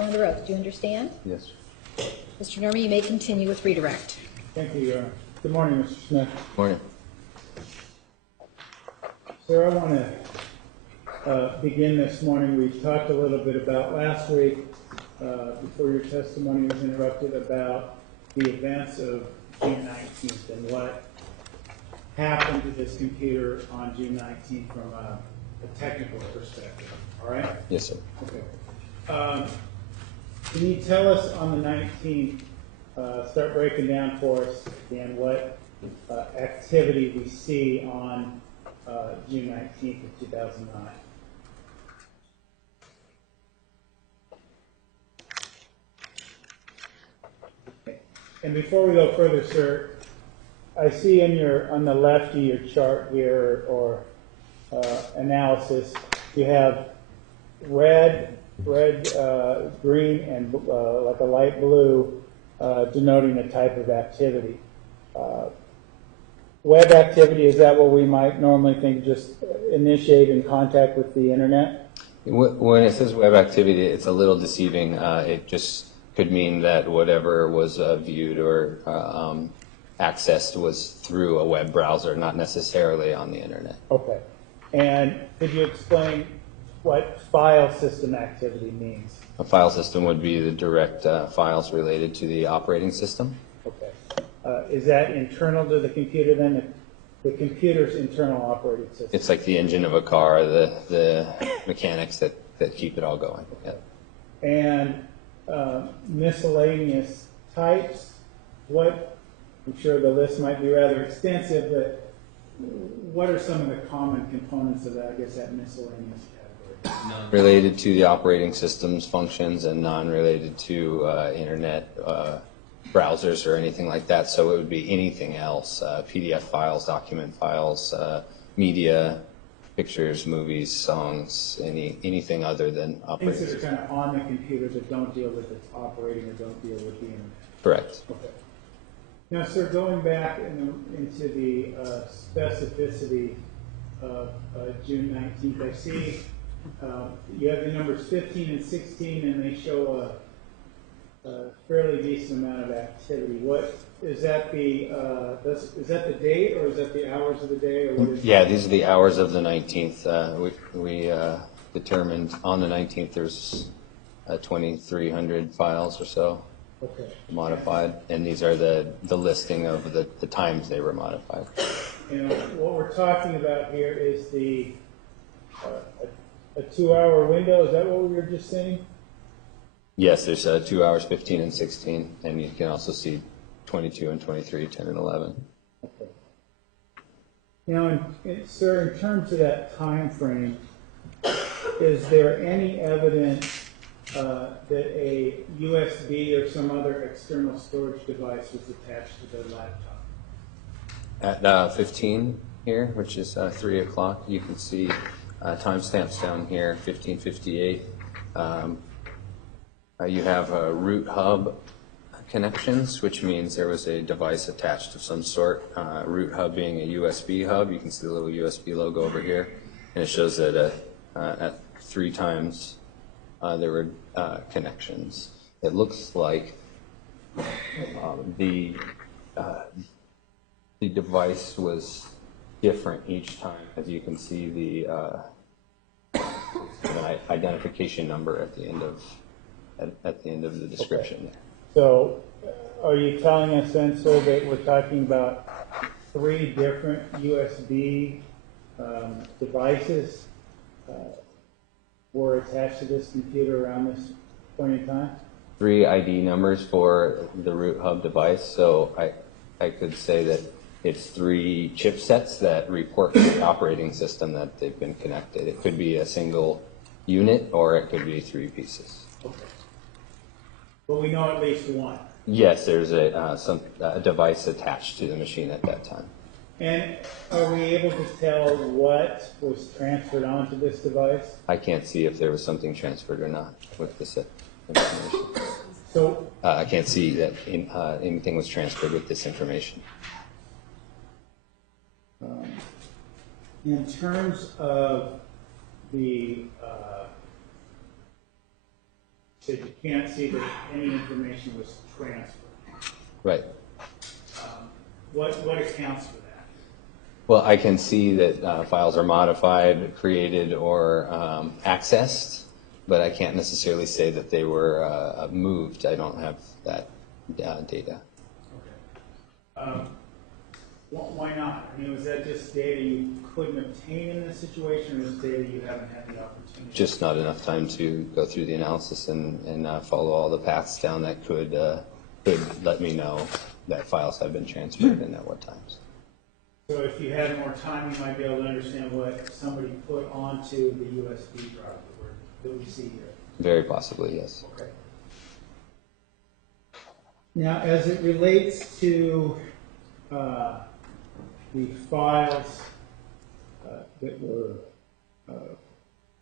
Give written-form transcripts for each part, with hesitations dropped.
On the road. Do you understand? Yes. Mr. Norman, you may continue with redirect. Thank you, Your Honor. Good morning, Mr. Smith. Morning. Sir, I want to begin this morning. We talked a little bit about last week, before your testimony was interrupted, about the events of June 19th and what happened to this computer on June 19th from a technical perspective. All right? Yes, sir. Okay. Can you tell us on the 19th, start breaking down for us, Dan, what activity we see on June 19th of 2009? Okay. And before we go further, sir, I see on the left of your chart here, or analysis, you have red, green, and like a light blue, denoting the type of activity. Web activity, is that what we might normally think, just initiate in contact with the internet? When it says web activity, it's a little deceiving. It just could mean that whatever was viewed or accessed was through a web browser, not necessarily on the internet. Okay. And could you explain what file system activity means? A file system would be the direct files related to the operating system. Okay. Is that internal to the computer then? The computer's internal operating system? It's like the engine of a car, the mechanics that keep it all going. Yeah. And miscellaneous types, I'm sure the list might be rather extensive, but what are some of the common components of that, I guess, that miscellaneous category? Related to the operating system's functions and non-related to internet browsers or anything like that. So it would be anything else, PDF files, document files, media, pictures, movies, songs, anything other than operating Things that are system. kind of on the computer that don't deal with its operating or don't deal with the internet. Correct. Okay. Now, sir, going back into the specificity of June 19th, I see you have the numbers 15 and 16, and they show a fairly decent amount of activity. What is that? Is that the date, or is that the hours of the day, or what is Yeah, these are the hours of the 19th. We determined on the 19th there's 2,300 files or so. Okay. Modified, and these are the listing of the times they were modified. And what we're talking about here is a 2-hour window. Is that what we were just saying? Yes, there's 2 hours, 15 and 16, and you can also see 22 and 23, 10 and 11. Okay. Now, sir, in terms of that time frame, is there any evidence that a USB or some other external storage device was attached to the laptop? At 15 here, which is 3 o'clock, you can see timestamps down here, 15:58. You have root hub connections, which means there was a device attached of some sort. Root hub being a USB hub, you can see the little USB logo over here, and it shows that at 3 times there were connections. It looks like the device was different each time, as you can see the identification number at the end of the description. Okay. So, are you telling us then, sir, that we're talking about 3 different USB devices were attached to this computer around this point in time? 3 ID numbers for the root hub device, so I could say that it's 3 chipsets that report to the operating system that they've been connected. It could be a single unit, or it could be 3 pieces. Okay. But we know at least one. Yes, there's a device attached to the machine at that time. And are we able to tell what was transferred onto this device? I can't see if there was something transferred or not with this information. So, I can't see that anything was transferred with this information. in terms of the said you can't see that any information was transferred. Right. What accounts for that? Well, I can see that files are modified, created, or accessed, but I can't necessarily say that they were moved. I don't have that data. Okay. Why not? I mean, was that just data you couldn't obtain in this situation, or was data you haven't had the opportunity? Just not enough time to go through the analysis and follow all the paths down that could let me know that files have been transferred and at what times. So if you had more time, you might be able to understand what somebody put onto the USB drive that we see here. Very possibly, yes. Okay. Now, as it relates to the files that were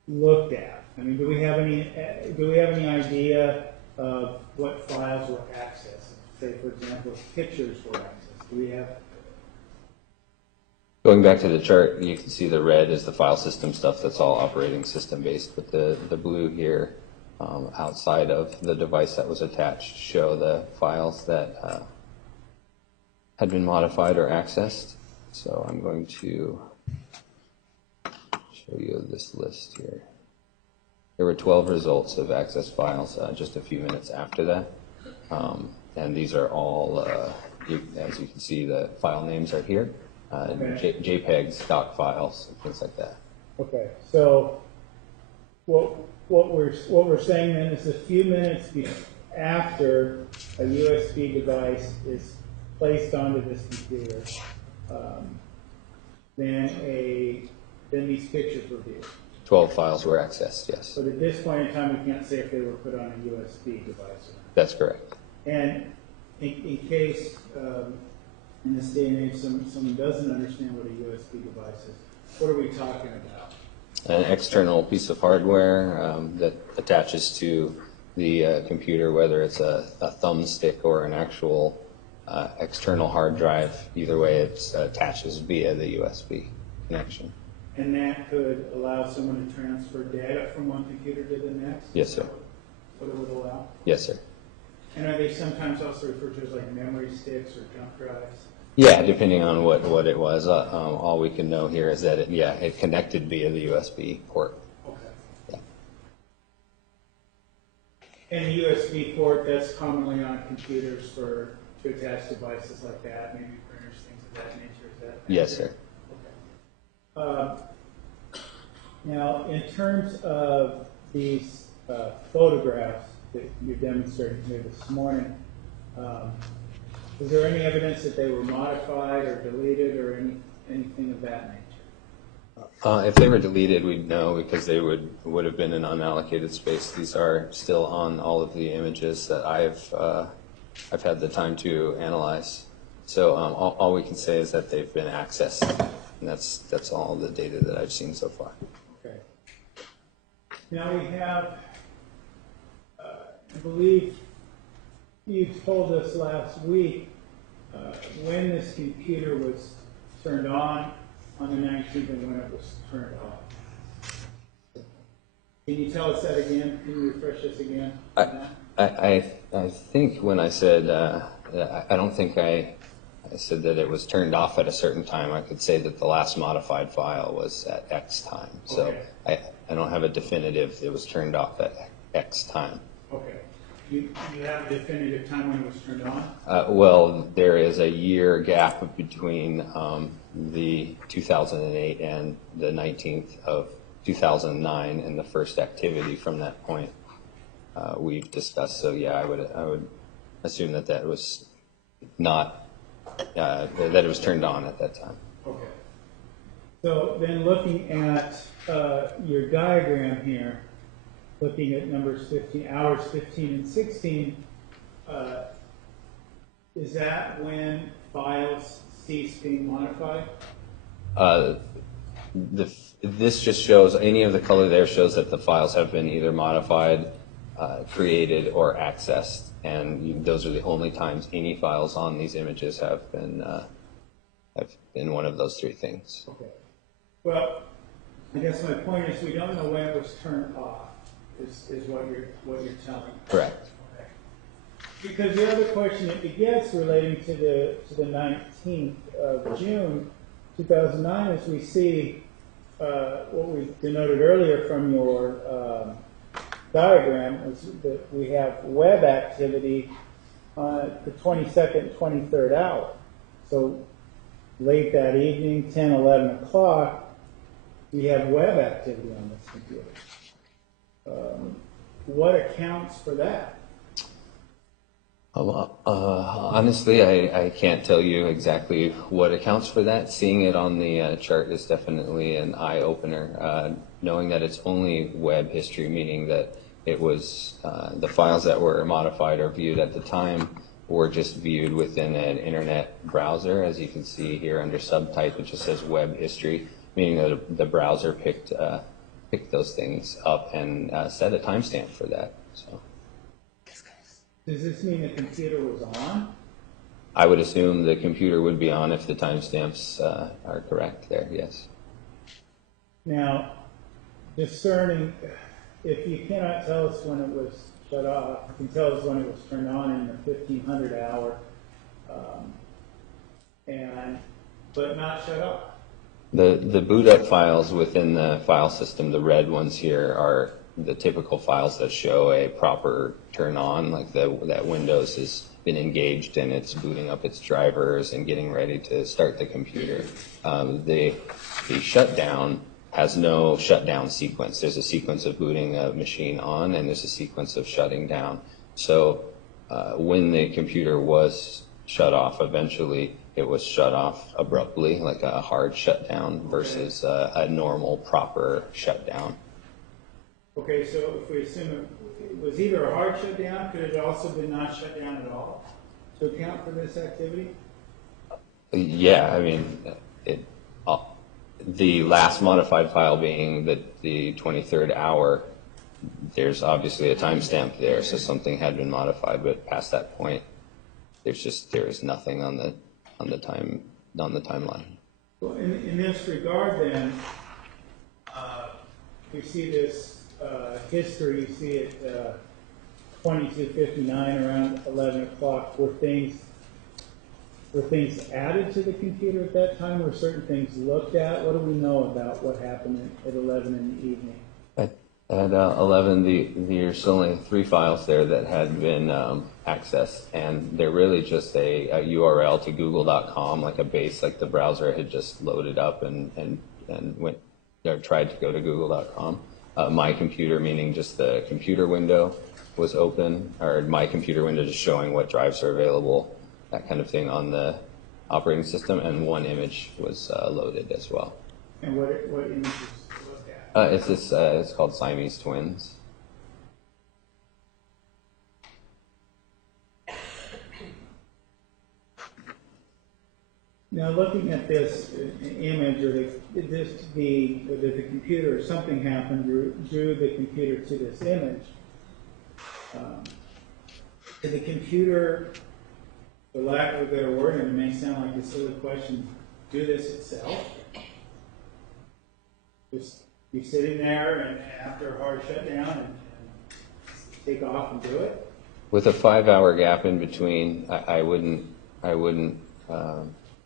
looked at, I mean, do we have any idea of what files were accessed? Say, for example, if pictures were accessed. Do we have? Going back to the chart, you can see the red is the file system stuff that's all operating system based, but the blue here outside of the device that was attached show the files that had been modified or accessed. So I'm going to show you this list here. There were 12 results of access files just a few minutes after that. And these are all, as you can see, the file names are here. JPEGs, doc files, things like that. Okay, so what we're saying then is a few minutes after a USB device is placed onto this computer, then these pictures were viewed. 12 files were accessed, yes. But at this point in time, we can't say if they were put on a USB device or not. That's correct. And in case in this day and age someone doesn't understand what a USB device is, what are we talking about? An external piece of hardware that attaches to the computer, whether it's a thumbstick or an actual external hard drive. Either way, it attaches via the USB connection. And that could allow someone to transfer data from one computer to the next? Yes, sir. What it would allow? Yes, sir. And are they sometimes also referred to as like memory sticks or jump drives? Yeah, depending on what it was. All we can know here is that it connected via the USB port. Okay. Yeah. And the USB port, that's commonly on computers to attach devices like that, maybe printers, things of that nature. Is that Yes, sir. Now, in terms of these photographs that you're demonstrating here this morning, is there any evidence that they were modified or deleted or anything of that nature? If they were deleted, we'd know because they would have been in unallocated space. These are still on all of the images that I've had the time to analyze. So all we can say is that they've been accessed, and that's all the data that I've seen so far. Okay. Now we have, I believe you told us last week when this computer was turned on the 19th and when it was turned off. Can you tell us that again? Can you refresh us again? I think when I said, I don't think I said that it was turned off at a certain time. I could say that the last modified file was at X time. So okay. I don't have a definitive, it was turned off at X time. Okay. You have a definitive time when it was turned on? Well, there is a year gap between the 2008 and the 19th of 2009 and the first activity from that point we've discussed. So yeah, I would assume that was not, that it was turned on at that time. Okay. So then looking at your diagram here, looking at numbers 15, hours 15 and 16, is that when files cease being modified? This just shows, any of the color there shows that the files have been either modified, created, or accessed. And those are the only times any files on these images have been one of those three things. Okay. Well, I guess my point is we don't know when it was turned off. is what you're telling me. Correct. Okay. Because the other question it gets relating to the 19th of June, 2009, is we see what we denoted earlier from your diagram is that we have web activity on the 22nd, 23rd hour. So late that evening, 10, 11 o'clock, we have web activity on this computer. What accounts for that? Honestly, I can't tell you exactly what accounts for that. Seeing it on the chart is definitely an eye-opener. Knowing that it's only web history, meaning that it was the files that were modified or viewed at the time were just viewed within an internet browser. As you can see here under subtype, it just says web history, meaning that the browser picked those things up and set a timestamp for that. So. Does this mean the computer was on? I would assume the computer would be on if the timestamps are correct there, yes. Now, discerning, if you cannot tell us when it was shut off, you can tell us when it was turned on in the 1500 hour, but not shut off. The boot up files within the file system, the red ones here, are the typical files that show a proper turn on, like that Windows has been engaged and it's booting up its drivers and getting ready to start the computer. The shutdown has no shutdown sequence. There's a sequence of booting a machine on and there's a sequence of shutting down. So when the computer was shut off, eventually it was shut off abruptly, like a hard shutdown versus a normal proper shutdown. Okay, so if we assume it was either a hard shutdown, could it also be not shut down at all to account for this activity? Yeah, I mean, the last modified file being the 23rd hour, there's obviously a timestamp there, so something had been modified, but past that point, there is nothing on the timeline. Well, in this regard, then, you see this history. You see it 22:59, around 11 o'clock. Were things added to the computer at that time? Were certain things looked at? What do we know about what happened at 11 in the evening? At 11, there's only 3 files there that had been accessed, and they're really just a URL to google.com, like a base, like the browser had just loaded up and went or tried to go to google.com. My computer, meaning just the computer window, was open, or my computer window just showing what drives are available, that kind of thing on the operating system, and 1 image was loaded as well. And what images looked at? It's called Siamese Twins. Now, looking at this image, or the computer, something happened, drew the computer to this image. Did the computer, for lack of a better word, and it may sound like a silly question, do this itself? Just be sitting there and after a hard shutdown and take off and do it? With a 5-hour gap in between, I wouldn't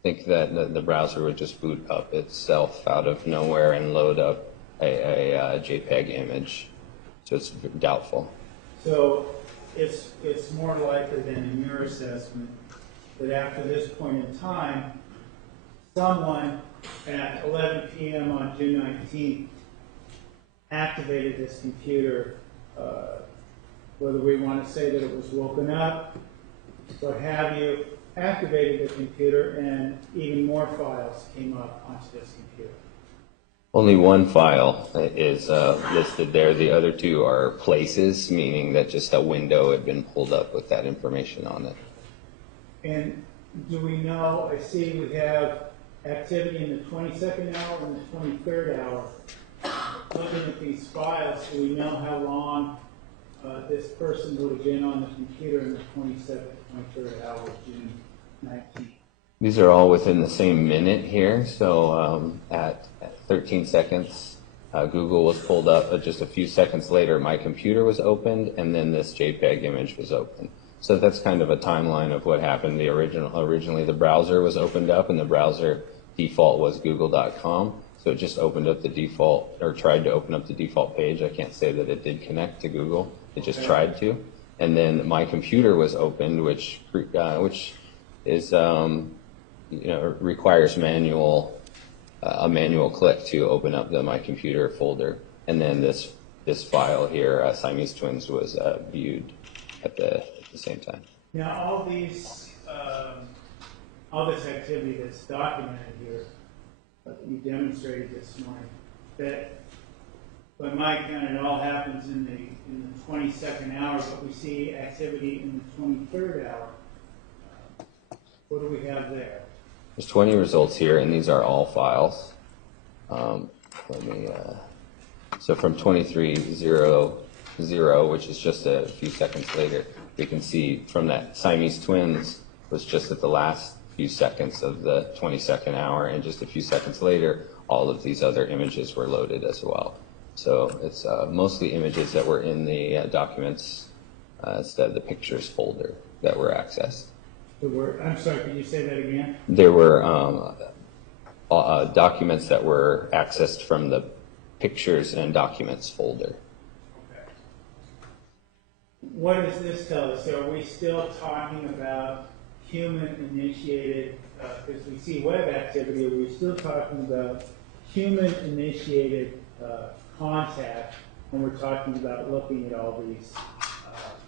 think that the browser would just boot up itself out of nowhere and load up a JPEG image. So it's doubtful. So it's more likely than in your assessment that after this point in time, someone at 11 p.m. on June 19th activated this computer, whether we want to say that it was woken up, what have you, activated the computer, and even more files came up onto this computer. Only 1 file is listed there. The other 2 are places, meaning that just a window had been pulled up with that information on it. And do we know, I see we have activity in the 22nd hour and the 23rd hour. Looking at these files, do we know how long this person would have been on the computer in the 22nd, 23rd hour of June 19th? These are all within the same minute here, so at 13 seconds Google was pulled up, but just a few seconds later, my computer was opened, and then this JPEG image was opened. So that's kind of a timeline of what happened. Originally, the browser was opened up, and the browser default was google.com. So it just opened up the default, or tried to open up the default page. I can't say that it did connect to Google. It just tried to. And then my computer was opened, which is requires a manual click to open up the My Computer folder, and then this file here, Siamese Twins, was viewed at the same time. Now, all this activity that's documented here, that you demonstrated this morning, that by my count, it all happens in the 22nd hour, but we see activity in the 23rd hour. What do we have there? There's 20 results here, and these are all files. So from 23:00, which is just a few seconds later, we can see from that Siamese Twins was just at the last few seconds of the 22nd hour, and just a few seconds later, all of these other images were loaded as well. So it's mostly images that were in the documents instead of the pictures folder that were accessed. I'm sorry, could you say that again? There were documents that were accessed from the pictures and documents folder. Okay. What does this tell us? So are we still talking about human-initiated, because we see web activity, are we still talking about human-initiated contact when we're talking about looking at all these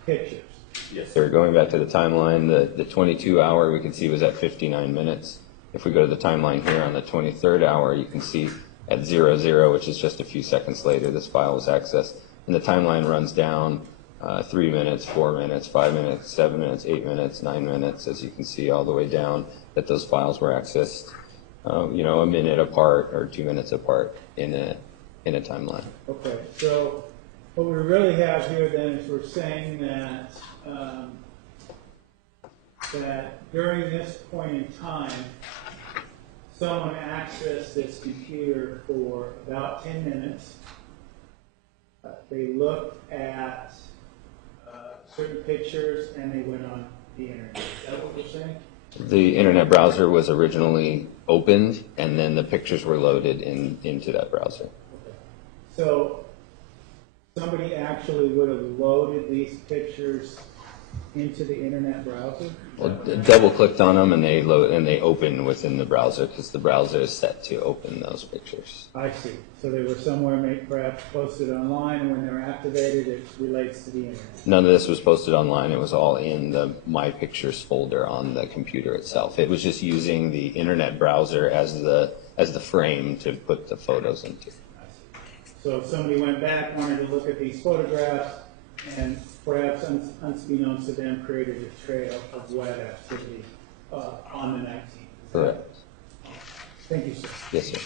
pictures? Yes, sir. Going back to the timeline, the 22-hour we can see was at 59 minutes. If we go to the timeline here on the 23rd hour, you can see at 00, which is just a few seconds later, this file was accessed. And the timeline runs down 3 minutes, 4 minutes, 5 minutes, 7 minutes, 8 minutes, 9 minutes, as you can see all the way down, that those files were accessed, a minute apart or 2 minutes apart in a timeline. Okay, so what we really have here then is we're saying that that during this point in time, someone accessed this computer for about 10 minutes. They looked at certain pictures and they went on the internet. Is that what we're saying? The internet browser was originally opened, and then the pictures were loaded into that browser. Okay. So somebody actually would have loaded these pictures into the internet browser? Well, double-clicked on them, and they open within the browser, because the browser is set to open those pictures. I see. So they were somewhere perhaps posted online, and when they're activated, it relates to the internet. None of this was posted online. It was all in the My Pictures folder on the computer itself. It was just using the internet browser as the frame to put the photos into. I see. So if somebody went back, wanted to look at these photographs, and perhaps unbeknownst to them created a trail of web activity on the 19th. Correct. Thank you, sir. Yes, sir.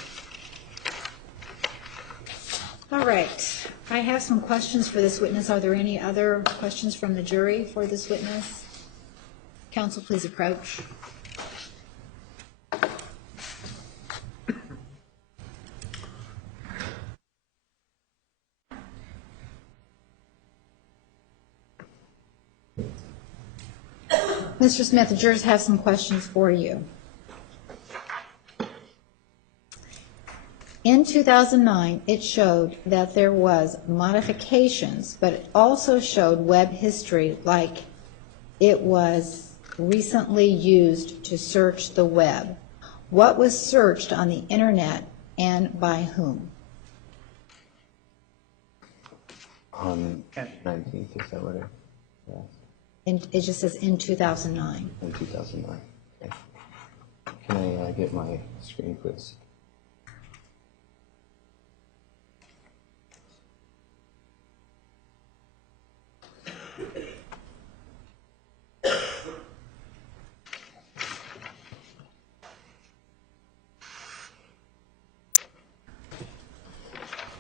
All right. I have some questions for this witness. Are there any other questions from the jury for this witness? Counsel, please approach. Mr. Smith, the jurors have some questions for you. In 2009, it showed that there was modifications, but it also showed web history like it was recently used to search the web. What was searched on the internet and by whom? On 19th, is that what it was? It just says in 2009. In 2009. Okay. Can I get my screen, please?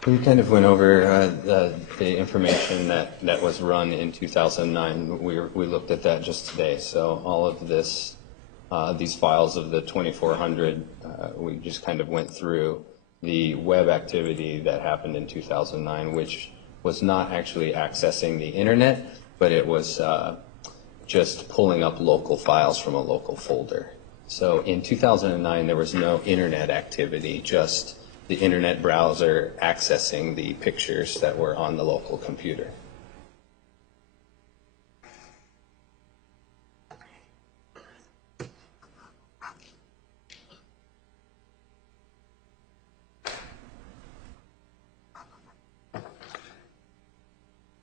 We kind of went over the information that was run in 2009. We looked at that just today. So all of this, these files of the 2400, we just kind of went through the web activity that happened in 2009, which was not actually accessing the internet, but it was just pulling up local files from a local folder. So in 2009, there was no internet activity, just the internet browser accessing the pictures that were on the local computer.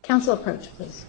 Council approach, please.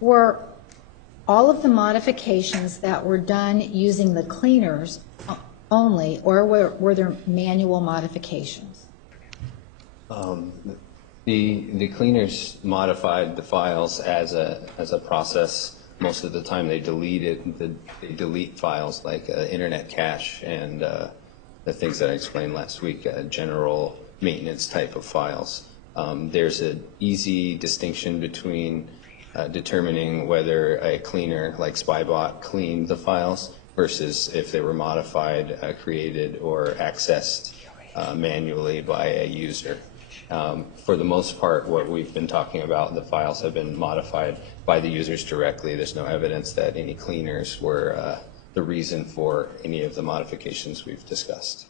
Were all of the modifications that were done using the cleaners only, or were there manual modifications? The cleaners modified the files as a process. Most of the time they delete files like internet cache and the things that I explained last week, general maintenance type of files. There's an easy distinction between determining whether a cleaner like Spybot cleaned the files versus if they were modified, created, or accessed manually by a user. For the most part, what we've been talking about, the files have been modified by the users directly. There's no evidence that any cleaners were the reason for any of the modifications we've discussed.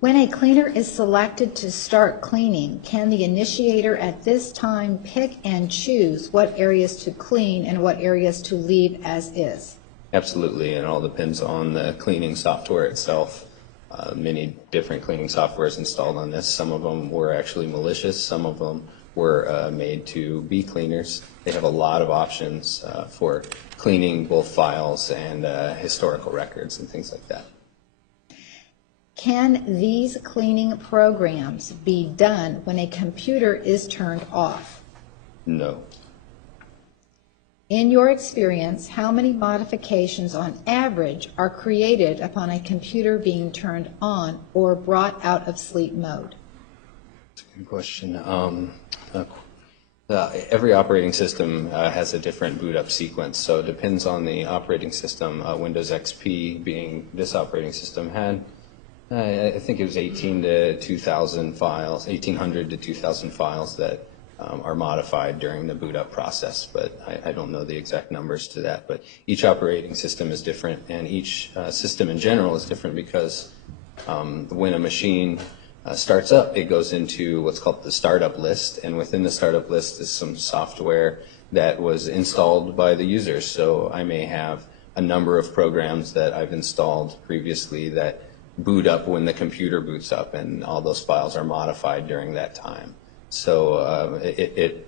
When a cleaner is selected to start cleaning, can the initiator at this time pick and choose what areas to clean and what areas to leave as is? Absolutely, and it all depends on the cleaning software itself. Many different cleaning softwares installed on this. Some of them were actually malicious. Some of them were made to be cleaners. They have a lot of options for cleaning both files and historical records and things like that. Can these cleaning programs be done when a computer is turned off? No. In your experience, how many modifications on average are created upon a computer being turned on or brought out of sleep mode? That's a good question. Every operating system has a different boot up sequence, so it depends on the operating system. Windows XP, being this operating system, had I think it was 1800 to 2,000 files that are modified during the boot up process, but I don't know the exact numbers to that. But each operating system is different, and each system in general is different because when a machine starts up, it goes into what's called the startup list, and within the startup list is some software that was installed by the users. So I may have a number of programs that I've installed previously that boot up when the computer boots up, and all those files are modified during that time. So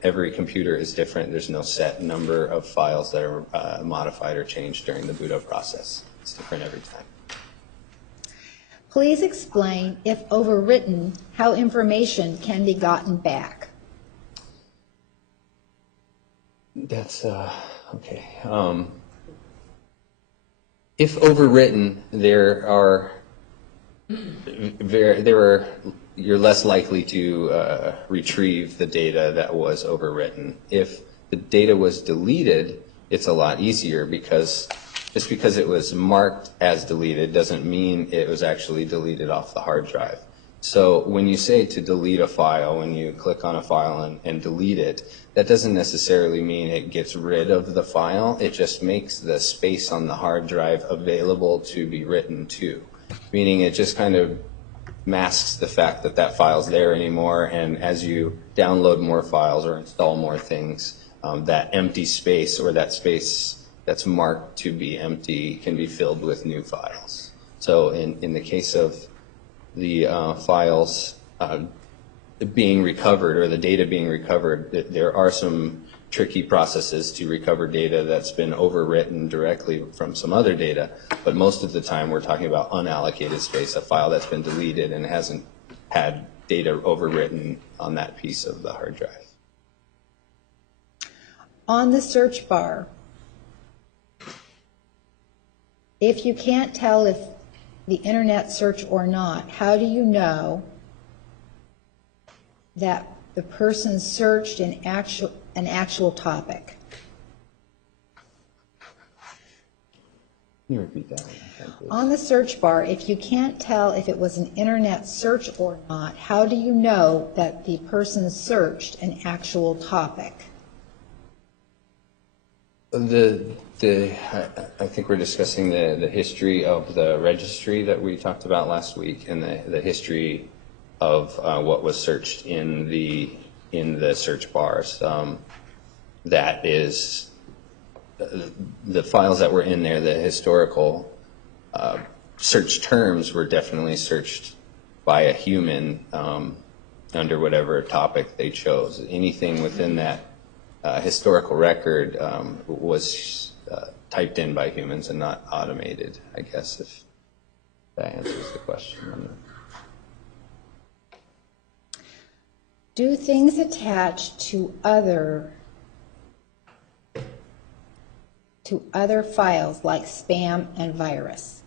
every computer is different. There's no set number of files that are modified or changed during the boot up process. It's different every time. Please explain, if overwritten, how information can be gotten back. That's okay. If overwritten, you're less likely to retrieve the data that was overwritten. If the data was deleted, it's a lot easier, because just because it was marked as deleted doesn't mean it was actually deleted off the hard drive. So when you say to delete a file, when you click on a file and delete it, that doesn't necessarily mean it gets rid of the file. It just makes the space on the hard drive available to be written to. meaning it just kind of masks the fact that that file's there anymore, and as you download more files or install more things, that empty space or that space that's marked to be empty can be filled with new files. So in the case of the files being recovered or the data being recovered, there are some tricky processes to recover data that's been overwritten directly from some other data, but most of the time we're talking about unallocated space, a file that's been deleted and hasn't had data overwritten on that piece of the hard drive. On the search bar, if you can't tell if the internet search or not, how do you know that the person searched an actual topic? Can you repeat that one? On the search bar, if you can't tell if it was an internet search or not, how do you know that the person searched an actual topic? I think we're discussing the history of the registry that we talked about last week, and the history of what was searched in the search bars. That is the files that were in there. The historical search terms were definitely searched by a human under whatever topic they chose. Anything within that historical record was typed in by humans and not automated, I guess, if that answers the question. Do things attach to other files like spam and virus?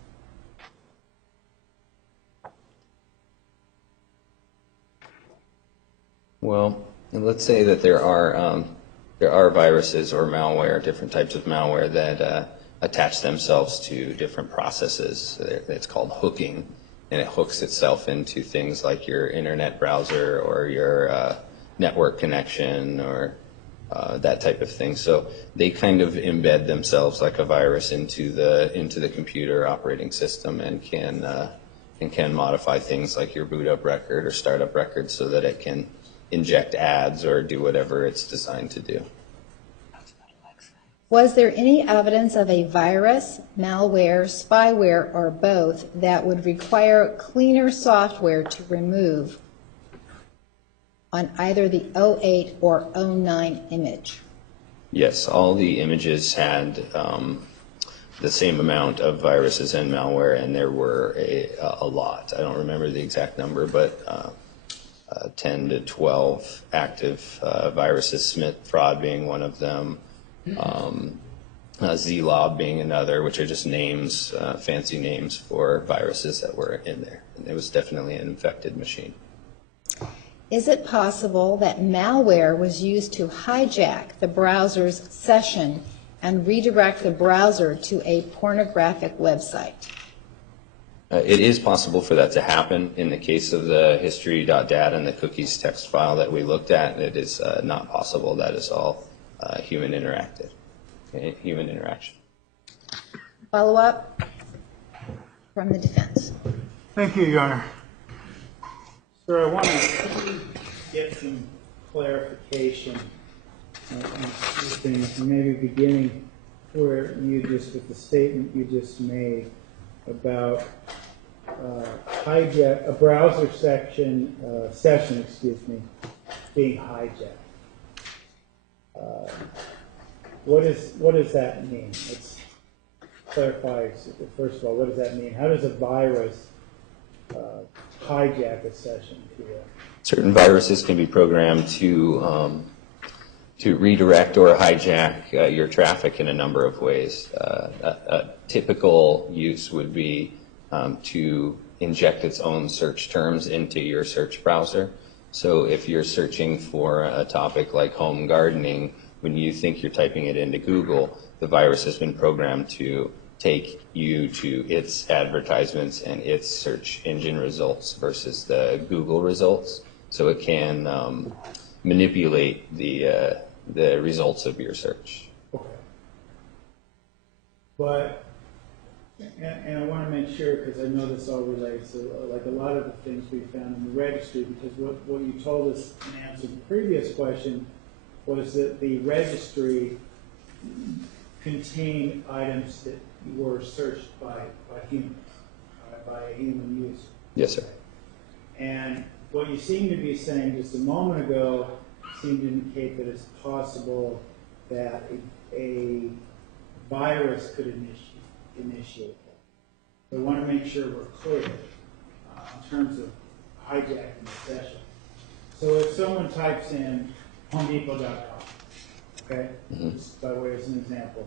Well, let's say that there are viruses or malware, different types of malware that attach themselves to different processes. It's called hooking, and it hooks itself into things like your internet browser or your network connection or that type of thing. So they kind of embed themselves like a virus into the computer operating system and can modify things like your boot up record or startup record so that it can inject ads or do whatever it's designed to do. Was there any evidence of a virus, malware, spyware, or both that would require cleaner software to remove on either the 08 or 09 image? Yes, all the images had the same amount of viruses and malware, and there were a lot. I don't remember the exact number, but 10 to 12 active viruses, Smith fraud being one of them, Z-Lob being another, which are just names, fancy names for viruses that were in there. And it was definitely an infected machine. Is it possible that malware was used to hijack the browser's session and redirect the browser to a pornographic website? It is possible for that to happen. In the case of the history.dat and the cookies text file that we looked at, it is not possible. That is all human interaction. Follow up from the defense. Thank you, Your Honor. Sir, I want to get some clarification on a few things, maybe beginning where with the statement you just made about hijack, a browser session, being hijacked. What does that mean? Let's clarify, first of all, what does that mean? How does a virus hijack a session? Certain viruses can be programmed to redirect or hijack your traffic in a number of ways. A typical use would be to inject its own search terms into your search browser. So if you're searching for a topic like home gardening, when you think you're typing it into Google, the virus has been programmed to take you to its advertisements and its search engine results versus the Google results. So it can manipulate the results of your search. Okay. But And I want to make sure, because I know this all relates, to, like a lot of the things we found in the registry, because what you told us in answer to the previous question was that the registry contained items that were searched by humans, by a human user. Yes, sir. And what you seem to be saying just a moment ago seemed to indicate that it's possible that a virus could initiate that. So I want to make sure we're clear in terms of hijacking the session. So if someone types in HomeDepot.com, okay, just by way as an example,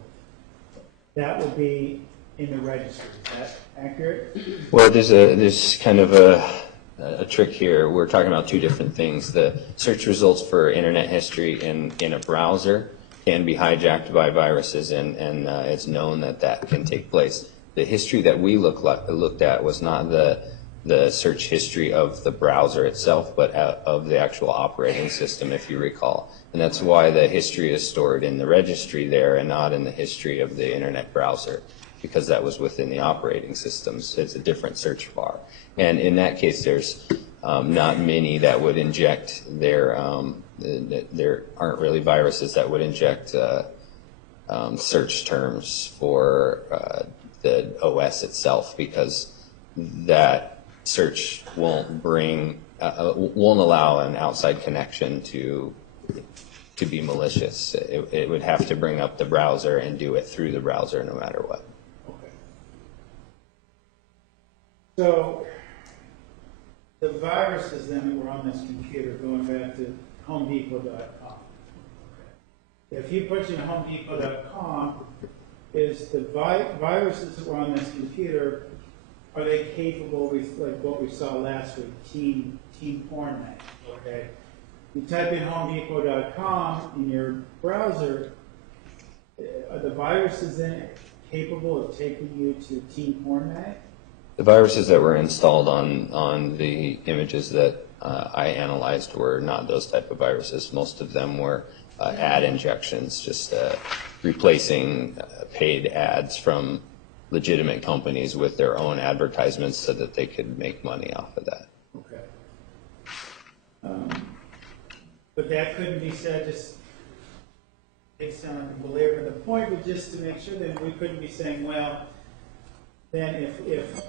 that would be in the registry. Is that accurate? Well, there's kind of a trick here. We're talking about two different things. The search results for internet history in a browser can be hijacked by viruses, and it's known that that can take place. The history that we looked at was not the search history of the browser itself, but of the actual operating system, if you recall. And that's why the history is stored in the registry there and not in the history of the internet browser, because that was within the operating systems. It's a different search bar. And in that case, there's not many that would inject there aren't really viruses that would inject search terms for the OS itself, because that search won't allow an outside connection to be malicious. It would have to bring up the browser and do it through the browser no matter what. Okay. So the viruses then that were on this computer, going back to HomeDepot.com. If you put in HomeDepot.com, is the viruses that were on this computer, are they capable with like what we saw last week, teen porn night? Okay. You type in HomeDepot.com in your browser, are the viruses in it capable of taking you to teen porn night? The viruses that were installed on the images that I analyzed were not those type of viruses. Most of them were ad injections, just replacing paid ads from legitimate companies with their own advertisements so that they could make money off of that. Okay. But that couldn't be said, just based on belabor the point, but just to make sure that we couldn't be saying, well, then if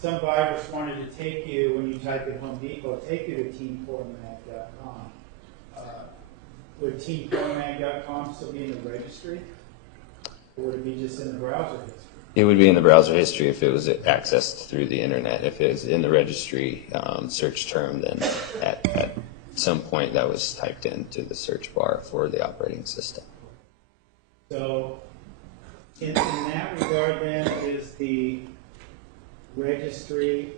some virus wanted to take you, when you type in Home Depot, take you to teenpornmag.com, would teenpornmag.com still be in the registry? Or would it be just in the browser history? It would be in the browser history if it was accessed through the internet. If it was in the registry search term, then at some point that was typed into the search bar for the operating system. So in that regard then, is the registry,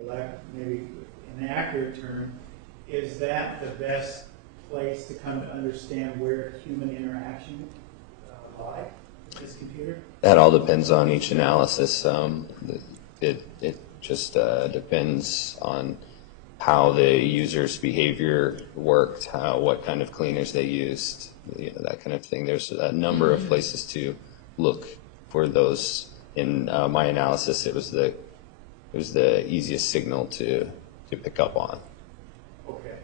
and maybe an accurate term, is that the best place to come to understand where human interaction lie with this computer? That all depends on each analysis. It just depends on how the user's behavior worked, what kind of cleaners they used, that kind of thing. There's a number of places to look for those. In my analysis, it was the easiest signal to pick up on. Okay.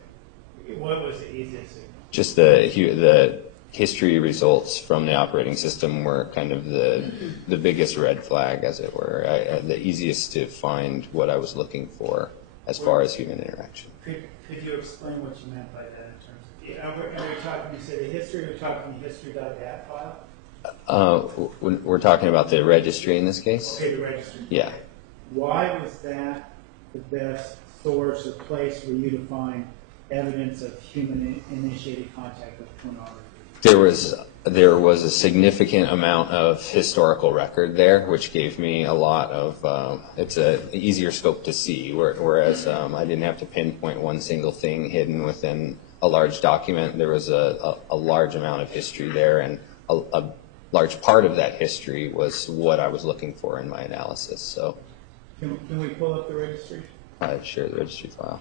What was the easiest signal? Just the history results from the operating system were kind of the biggest red flag, as it were, the easiest to find what I was looking for as far as human interaction. Could you explain what you meant by that in terms of, and we're talking, you say the history, we're talking history.dat file? We're talking about the registry in this case? Okay, the registry. Yeah. Why was that the best source or place for you to find evidence of human-initiated contact with pornography? There was a significant amount of historical record there, which gave me a lot of, it's an easier scope to see, whereas I didn't have to pinpoint one single thing hidden within a large document. There was a large amount of history there, and a large part of that history was what I was looking for in my analysis. So, Can we pull up the registry? Sure, the registry file.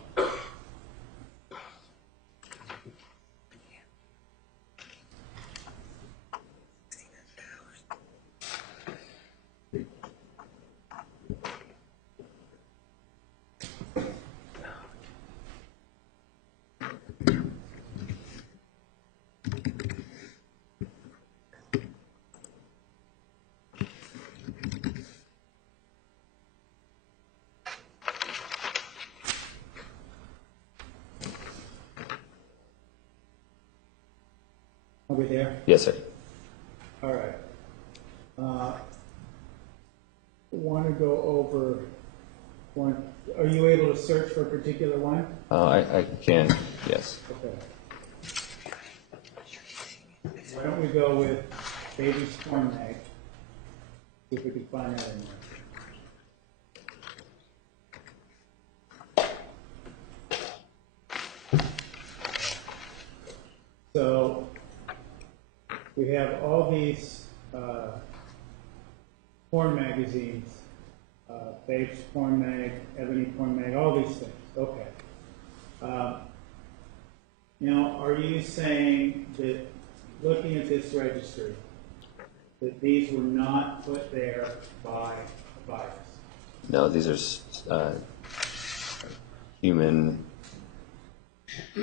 Are we there? Yes, sir. All right. Want to go over one? Are you able to search for a particular one? I can, yes. Okay. Why don't we go with baby's corn mag? See if we can find that in there. So we have all these porn magazines, Babe's Porn Mag, Ebony Porn Mag, all these things. Okay. Now, are you saying that looking at this registry, that these were not put there by a virus? No, these are human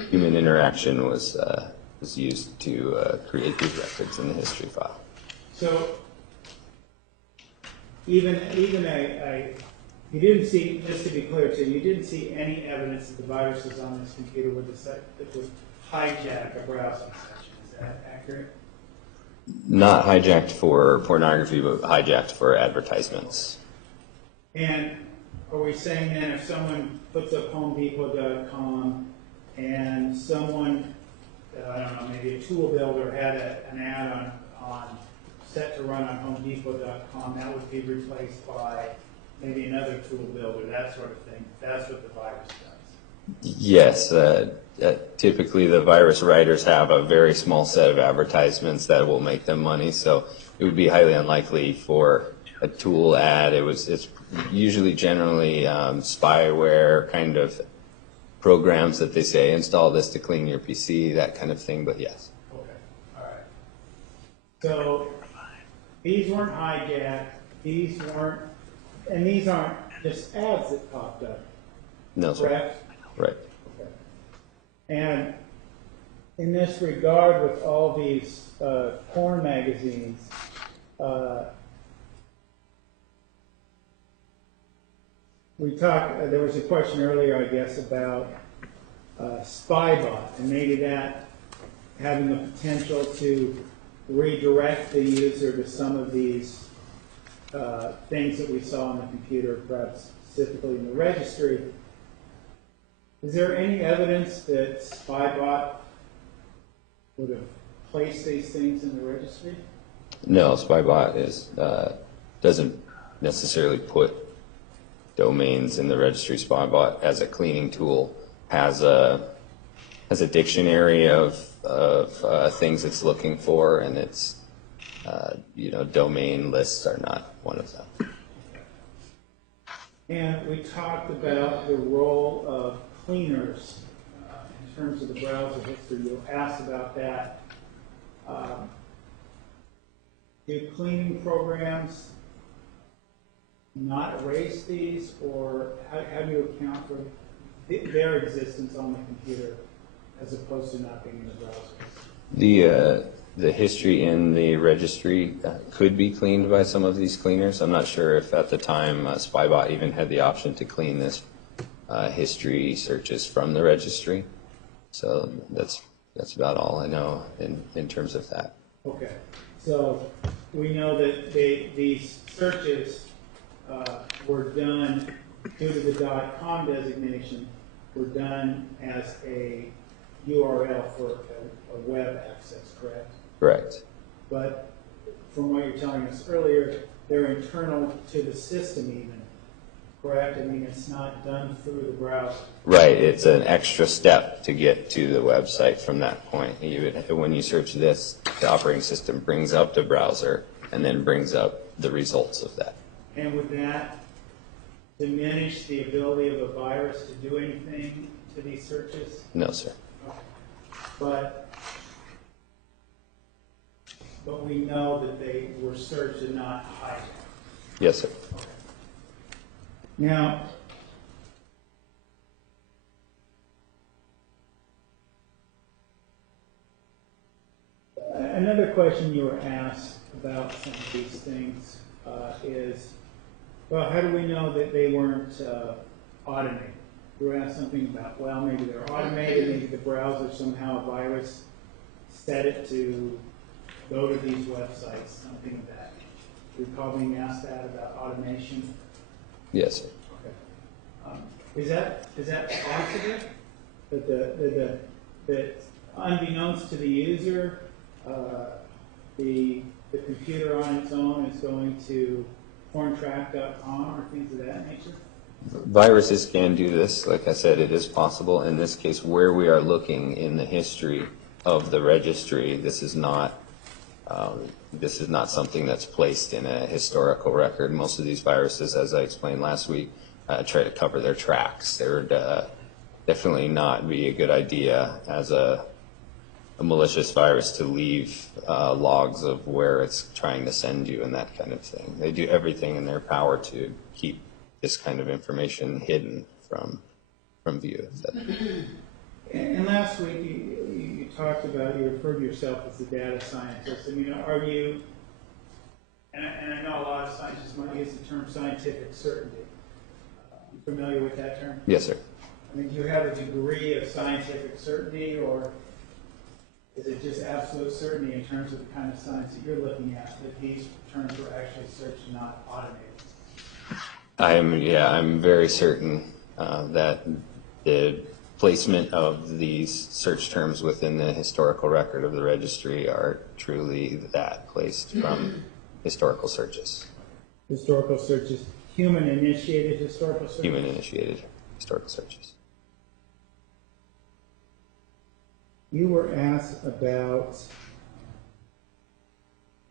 interaction was used to create these records in the history file. So even you didn't see, just to be clear, so you didn't see any evidence that the viruses on this computer would hijack a browsing session. Is that accurate? Not hijacked for pornography, but hijacked for advertisements. And are we saying then if someone puts up HomeDepot.com and someone, I don't know, maybe a tool builder had an ad on set to run on HomeDepot.com, that would be replaced by maybe another tool builder, that sort of thing. That's what the virus does. Yes, typically the virus writers have a very small set of advertisements that will make them money, so it would be highly unlikely for a tool ad. It's usually generally spyware kind of programs that they say install this to clean your PC, that kind of thing. But yes. Okay, all right. So these weren't hijacked. These weren't, and these aren't just ads that popped up. No, sir. Correct? Right. Okay. And in this regard, with all these porn magazines, we talked. There was a question earlier, I guess, about Spybot, and maybe that having the potential to redirect the user to some of these things that we saw on the computer, perhaps specifically in the registry. Is there any evidence that Spybot would have placed these things in the registry? No, Spybot doesn't necessarily put domains in the registry. Spybot, as a cleaning tool, has a dictionary of things it's looking for, and it's domain lists are not one of them. And we talked about the role of cleaners in terms of the browser history. You asked about that. Do cleaning programs not erase these, or how do you account for their existence on the computer as opposed to not being in the browser? The history in the registry could be cleaned by some of these cleaners. I'm not sure if at the time Spybot even had the option to clean this history searches from the registry. So that's about all I know in terms of that. Okay, so we know that these searches were done due to the .com designation, were done as a URL for a web access, correct? Correct. But from what you're telling us earlier, they're internal to the system even, correct? I mean, it's not done through the browser. Right. It's an extra step to get to the website from that point. When you search this, the operating system brings up the browser and then brings up the results of that. And would that diminish the ability of a virus to do anything to these searches? No, sir. Okay. But we know that they were searched and not hijacked. Yes, sir. Okay. Now, another question you were asked about some of these things is, well, how do we know that they weren't automated? You were asked something about, well, maybe they're automated, maybe the browser somehow a virus set it to go to these websites, something of that. Recall being asked that about automation? Yes, sir. Is that possible? That unbeknownst to the user, the computer on its own is going to porntrack.com or things of that nature? Viruses can do this. Like I said, it is possible. In this case, where we are looking in the history of the registry, this is not something that's placed in a historical record. Most of these viruses, as I explained last week, try to cover their tracks. They would definitely not be a good idea as a malicious virus to leave logs of where it's trying to send you and that kind of thing. They do everything in their power to keep this kind of information hidden from view. And last week you talked about, you referred to yourself as a data scientist. I mean, are you, and I know a lot of scientists might use the term scientific certainty. You familiar with that term? Yes, sir. I mean, do you have a degree of scientific certainty, or is it just absolute certainty in terms of the kind of science that you're looking at, that these terms were actually searched and not automated? I'm very certain that the placement of these search terms within the historical record of the registry are truly that, placed from historical searches. Historical searches, human-initiated historical searches? Human-initiated historical searches. You were asked about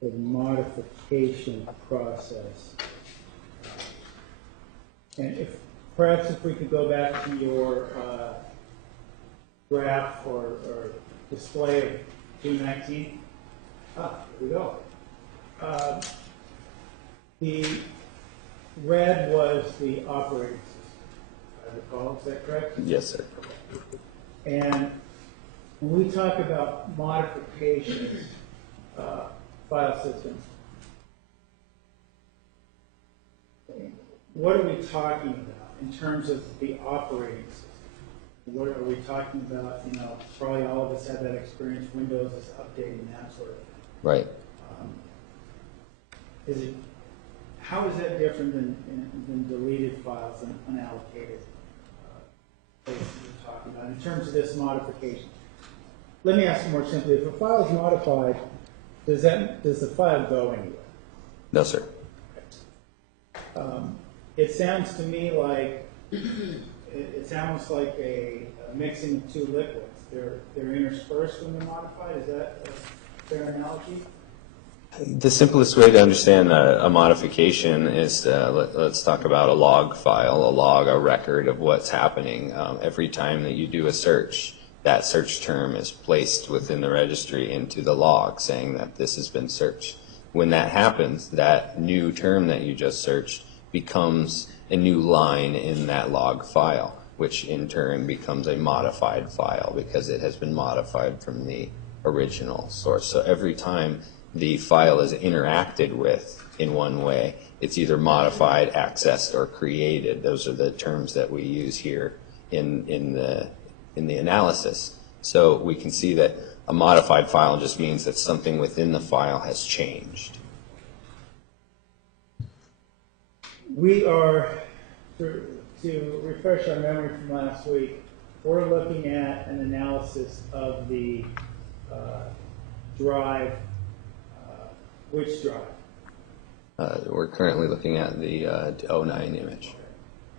the modification process. And perhaps if we could go back to your graph or display of June 19th. Here we go. The red was the operating system, I recall. Is that correct? Yes, sir. And when we talk about modifications, file systems, what are we talking about in terms of the operating system? What are we talking about? You know, probably all of us have that experience. Windows is updating, that sort of thing. Right. How is that different than deleted files and unallocated places we're talking about in terms of this modification? Let me ask you more simply. If a file is modified, does the file go anywhere? No, sir. It sounds to me like it's almost like a mixing of two liquids. They're interspersed when they're modified. Is that a fair analogy? The simplest way to understand a modification is let's talk about a log file, a record of what's happening. Every time that you do a search, that search term is placed within the registry into the log saying that this has been searched. When that happens, that new term that you just searched becomes a new line in that log file, which in turn becomes a modified file because it has been modified from the original source. So every time the file is interacted with in one way, it's either modified, accessed, or created. Those are the terms that we use here in the analysis. So we can see that a modified file just means that something within the file has changed. We are, to refresh our memory from last week, we're looking at an analysis of the drive. Which drive? We're currently looking at the 09 image.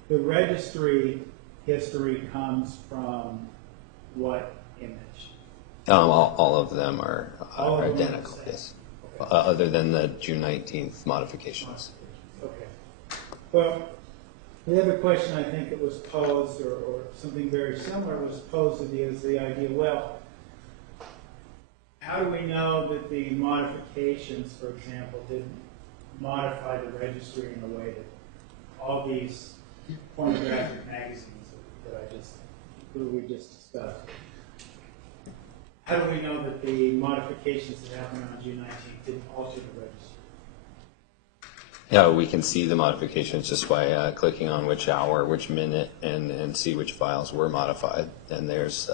The registry history comes from what image? All of them are All of them identical, are the yes. Okay. Other than the June 19th modifications. Okay. Well, the other question I think that was posed, or something very similar was posed to me, is the idea, well, how do we know that the modifications, for example, didn't modify the registry in a way that all these pornographic magazines that we just discussed? How do we know that the modifications that happened on June 19th didn't alter the registry? Yeah, we can see the modifications just by clicking on which hour, which minute, and see which files were modified. And there's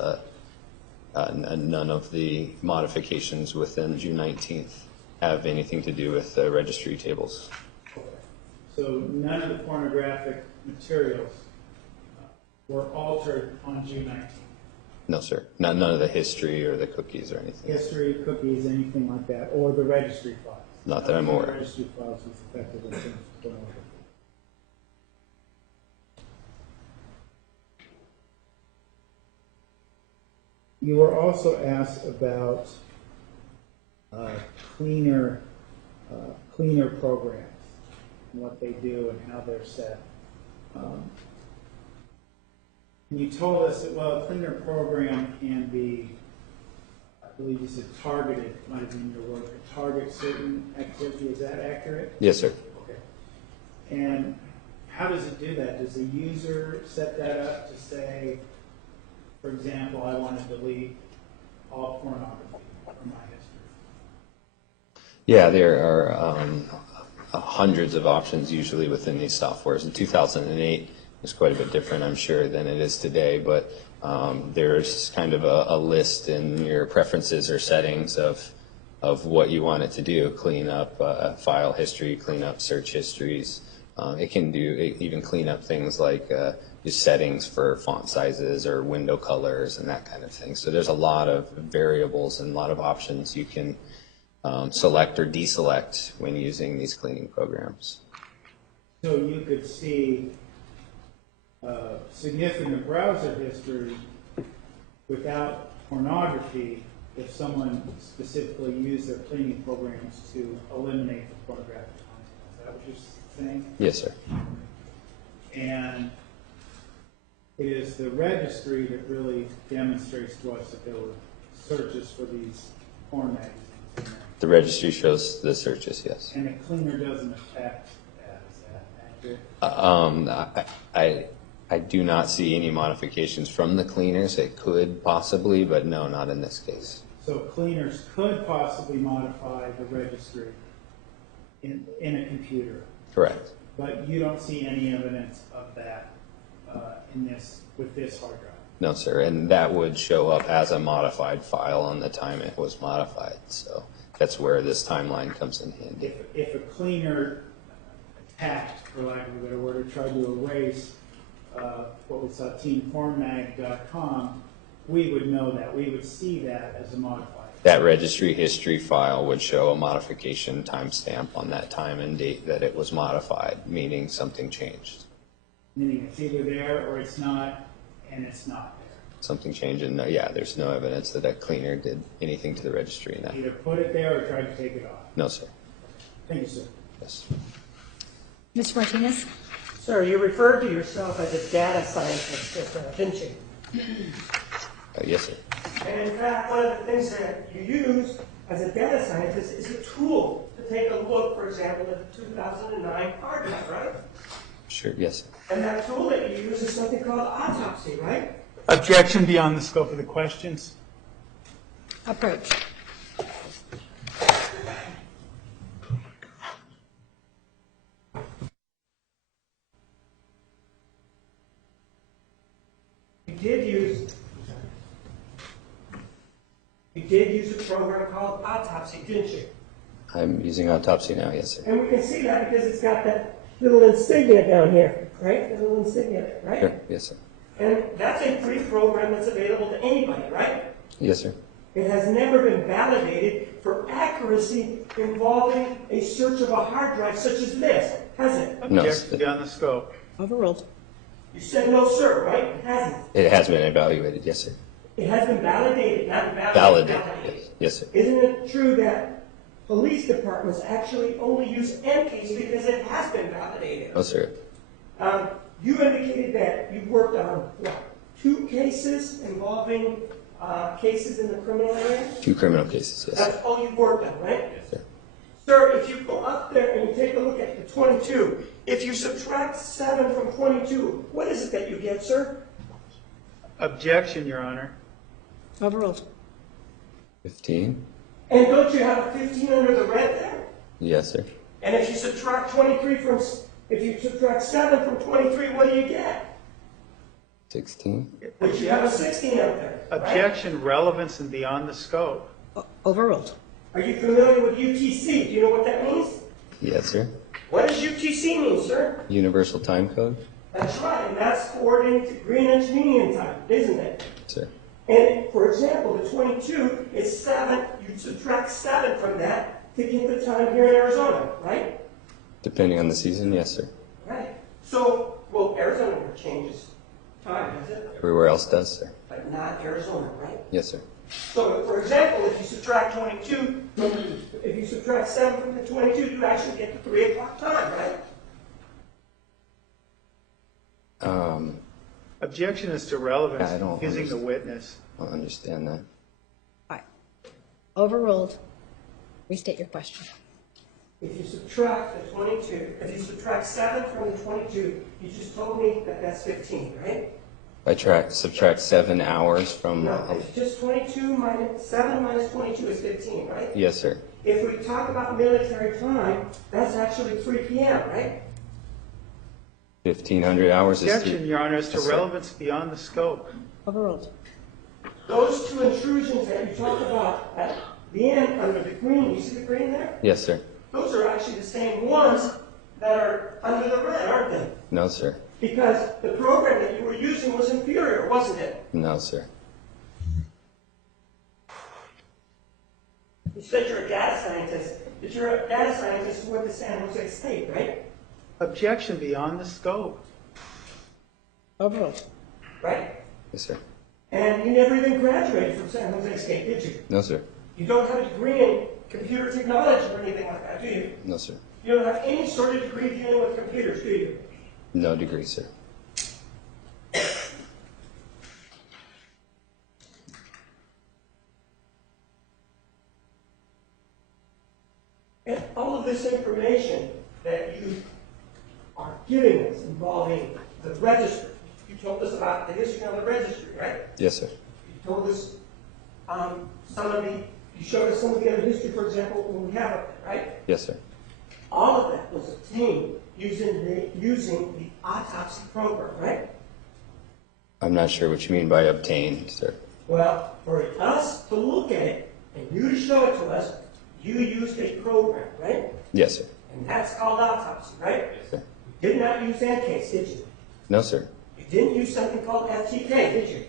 None of the modifications within June 19th have anything to do with the registry tables. Okay. So none of the pornographic materials were altered on June 19th? No, sir. None of the history or the cookies or anything. History, cookies, anything like that, or the registry files? Not that I'm aware. The registry files was affected in terms of pornography. You were also asked about cleaner programs and what they do and how they're set. And you told us that, well, a cleaner program can be, I believe you said targeted, might have been your word, to target certain activity. Is that accurate? Yes, sir. Okay. And how does it do that? Does the user set that up to say, for example, I want to delete all pornography from my history? Yeah, there are hundreds of options usually within these softwares. In 2008, it was quite a bit different, I'm sure, than it is today, but there's kind of a list in your preferences or settings of what you want it to do. Clean up file history, clean up search histories. It can even clean up things like your settings for font sizes or window colors and that kind of thing. So there's a lot of variables and a lot of options you can select or deselect when using these cleaning programs. So you could see significant browser history without pornography if someone specifically used their cleaning programs to eliminate the pornographic content. Is that what you're saying? Yes, sir. And it is the registry that really demonstrates to us that there were searches for these porn magazines in there. The registry shows the searches, yes. And the cleaner doesn't affect that. Is that accurate? I do not see any modifications from the cleaners. It could possibly, but no, not in this case. So cleaners could possibly modify the registry in a computer. Correct. But you don't see any evidence of that with this hard drive. No, sir, and that would show up as a modified file on the time it was modified. So that's where this timeline comes in handy. If a cleaner attacked, for lack of a better word, or tried to erase what we saw, teenpornmag.com, we would know that. We would see that as a modified. That registry history file would show a modification timestamp on that time and date that it was modified, meaning something changed. Meaning it's either there or it's not, and it's not there. Something changed, and yeah, there's no evidence that that cleaner did anything to the registry. No. Either put it there or tried to take it off. No, sir. Thank you, sir. Yes. Mr. Martinez? Sir, you referred to yourself as a data scientist, didn't you? Yes, sir. And in fact, one of the things that you use as a data scientist is a tool to take a look, for example, at the 2009 hard drive, right? Sure, yes, sir. And that tool that you use is something called autopsy, right? Objection beyond the scope of the questions. Approach. You did use a program called autopsy, didn't you? I'm using autopsy now, yes, sir. And we can see that because it's got that little insignia down here, right? The little insignia there, right? Sure, yes, sir. And that's a free program that's available to anybody, right? Yes, sir. It has never been validated for accuracy involving a search of a hard drive such as this, has it? No, Objection beyond the scope. Overruled. You said no, sir, right? It hasn't. it has been evaluated, yes, sir. It has been validated, not invalidated. Validated, yes, sir. Isn't it true that police departments actually only use MCASE because it has been validated? No, sir. You indicated that you worked on, what, 2 cases involving cases in the criminal area? 2 criminal cases, yes, That's sir. all you've worked on, right? Yes, sir. Sir, if you go up there and you take a look at the 22, if you subtract 7 from 22, what is it that you get, sir? Objection, Your Honor. Overruled. 15? And don't you have a 15 under the red there? Yes, sir. And if you subtract 7 from 23, what do you get? 16? But you have a 16 out there. Right? Objection, relevance, and beyond the scope. Overruled. Are you familiar with UTC? Do you know what that means? Yes, sir. What does UTC mean, sir? Universal time code? That's right, and that's according to Greenwich Mean Time, isn't it? Sir. And for example, the 22 is 7. You subtract 7 from that to get the time here in Arizona, right? Depending on the season, yes, sir. Right. So, well, Arizona never changes time, does it? Everywhere else does, sir. But not Arizona, right? Yes, sir. So, for example, if you subtract 22, if you subtract 7 from the 22, you actually get the 3 o'clock time, right? Objection is to relevance, I don't using the understand. witness. I don't understand that. All right. Overruled. Restate your question. If you subtract the 22, if you subtract 7 from the 22, you just told me that that's 15, right? Subtract 7 hours from... No, it's just 22 minus 7 minus 22 is 15, right? Yes, sir. If we talk about military time, that's actually 3 p.m., right? 1,500 hours is... Objection, Your Honor, is to Yes, sir. relevance beyond the scope. Overruled. Those two intrusions that you talk about at the end under the green, you see the green there? Yes, sir. Those are actually the same ones that are under the red, aren't they? No, sir. Because the program that you were using was inferior, wasn't it? No, sir. You said you're a data scientist, but you're a data scientist who went to San Jose State, right? Objection beyond the scope. Overruled. Right? Yes, sir. And you never even graduated from San Jose State, did you? No, sir. You don't have a degree in computer technology or anything like that, do you? No, sir. You don't have any sort of degree dealing with computers, do you? No degree, sir. And all of this information that you are giving us involving the registry, you told us about the history of the registry, right? Yes, sir. You told us you showed us some of the other history, for example, when we have it, right? Yes, sir. All of that was obtained using the autopsy program, right? I'm not sure what you mean by obtained, sir. Well, for us to look at it and you to show it to us, you used a program, right? Yes, sir. And that's called autopsy, right? Yes, sir. You did not use ANCASE, did you? No, sir. You didn't use something called FTK, did you?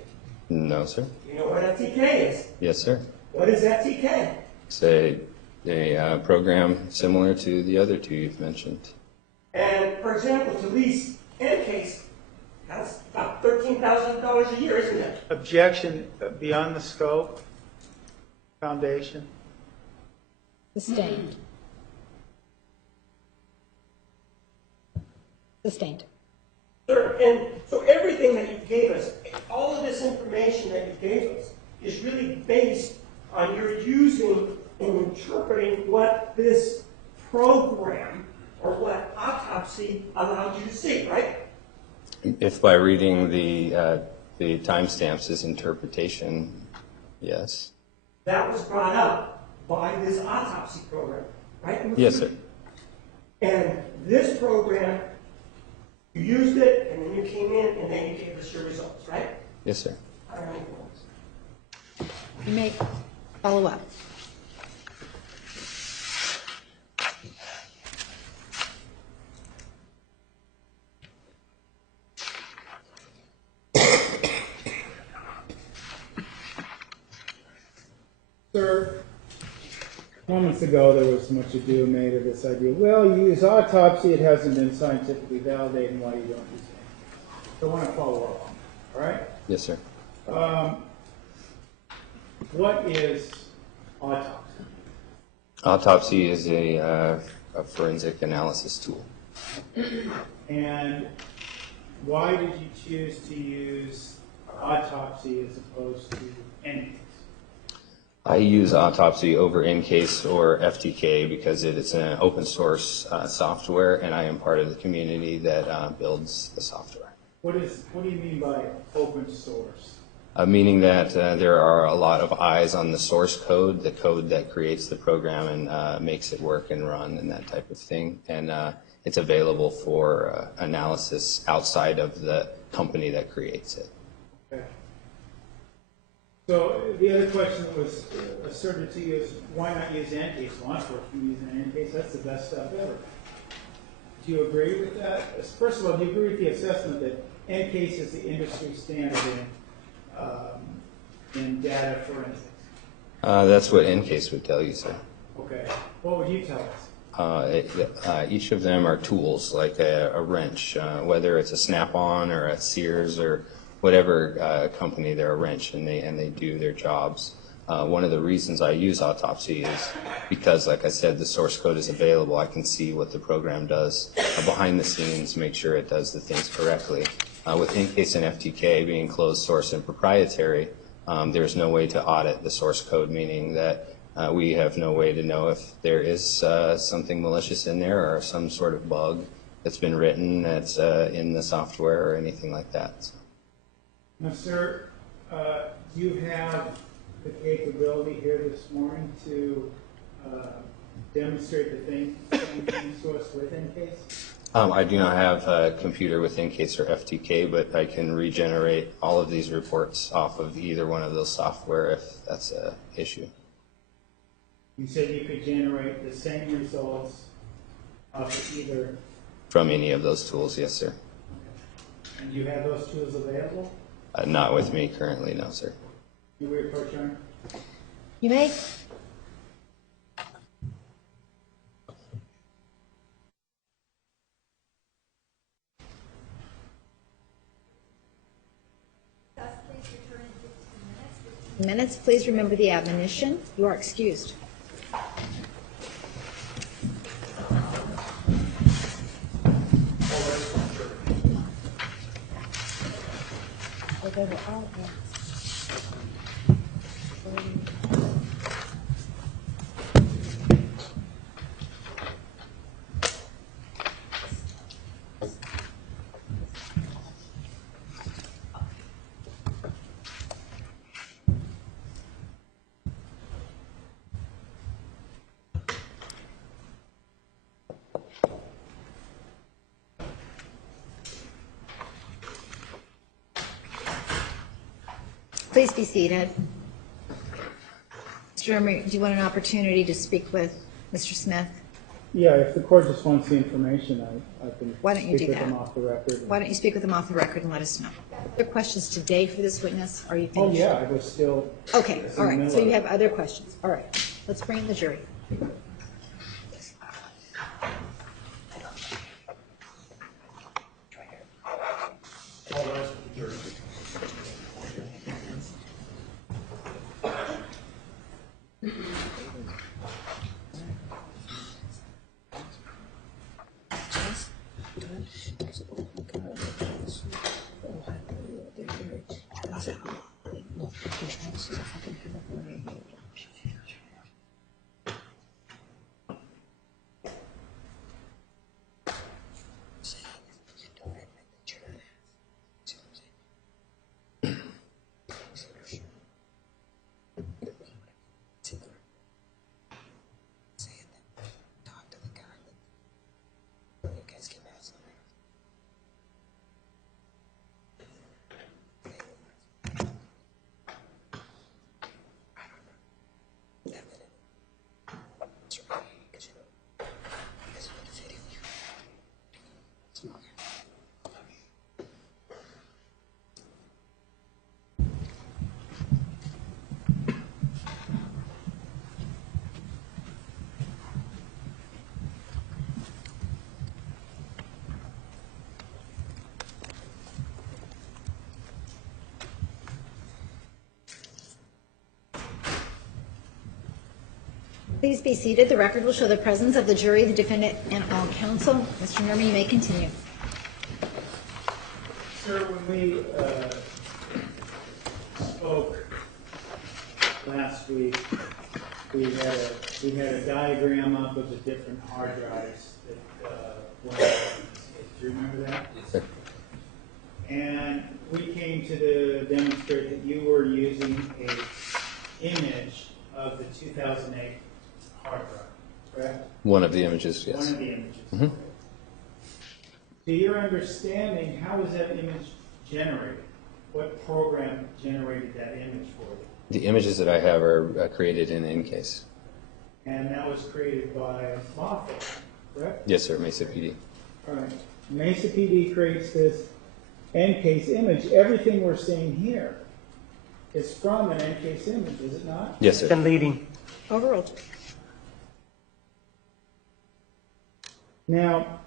No, sir. You know what FTK is? Yes, sir. What is FTK? It's a program similar to the other two you've mentioned. And, for example, to lease ANCASE, that's about $13,000 a year, isn't it? Objection beyond the scope. Foundation. Sustained. Sustained. Sure. And so everything that you gave us, all of this information that you gave us, is really based on your using and interpreting what this program or what autopsy allowed you to see, right? If by reading the timestamps is interpretation, yes. That was brought up by this autopsy program, right? Yes, sir. And this program, you used it, and then you came in, and then you gave us your results, right? Yes, sir. All right. You may follow up. Sir, moments ago there was much ado made of this idea. Well, you use autopsy, it hasn't been scientifically validated, and why you don't use it. So I want to follow up on that, all right? Yes, sir. What is autopsy? Autopsy is a forensic analysis tool. And why did you choose to use autopsy as opposed to NCASE? I use autopsy over NCASE or FTK because it's an open source software, and I am part of the community that builds the software. What do you mean by open source? Meaning that there are a lot of eyes on the source code, the code that creates the program and makes it work and run and that type of thing. And it's available for analysis outside of the company that creates it. Okay. So the other question that was asserted to you is, why not use Encase? Law enforcement using Encase, that's the best stuff ever. Do you agree with that? First of all, do you agree with the assessment that Encase is the industry standard in data forensics? That's what Encase would tell you, sir. Okay. What would you tell us? Each of them are tools, like a wrench, whether it's a Snap-on or a Sears or whatever company, they're a wrench, and they do their jobs. One of the reasons I use Autopsy is because, like I said, the source code is available. I can see what the program does behind the scenes, make sure it does the things correctly. With Encase and FTK being closed source and proprietary, there's no way to audit the source code, meaning that we have no way to know if there is something malicious in there or some sort of bug that's been written that's in the software or anything like that. So. Now, sir, do you have the capability here this morning to demonstrate the same things to us with Encase? I do not have a computer with Encase or FTK, but I can regenerate all of these reports off of either one of those software if that's an issue. You said you could generate the same results off of either. From any of those tools, yes, sir. Okay. And do you have those tools available? Not with me currently, no, sir. Can we approach Your Honor? You may. Minutes, please remember the admonition. You are excused. They were all Please be seated. Mr. Emery, do you want an opportunity to speak with Mr. Smith? Yeah, if the court just wants the information, I can Why don't you speak do with that? them off the record. Why don't you speak with him off the record and let us know? Other questions today for this witness? Are you Oh, finished? yeah, I was still. Okay, in all the right. middle So you of have it. other questions. All right. Let's bring in the jury. Please be seated. The record will show the presence of the jury, the defendant, and all counsel. Mr. Nerman, you may continue. Sir, when we spoke last week, we had a diagram up of the different hard drives that went on. Do you remember that? Yes, sir. And we came to demonstrate that you were using an image of the 2008 hard drive, correct? One of the images, yes. One of the images. Mhm. To your understanding, how was that image generated? What program generated that image for you? The images that I have are created in EnCase. And that was created by law enforcement, correct? Yes, sir, Mesa PD. All right. Mesa PD creates this EnCase image. Everything we're seeing here is from an EnCase image, is it not? Yes, sir. Been leading. Overruled. Now,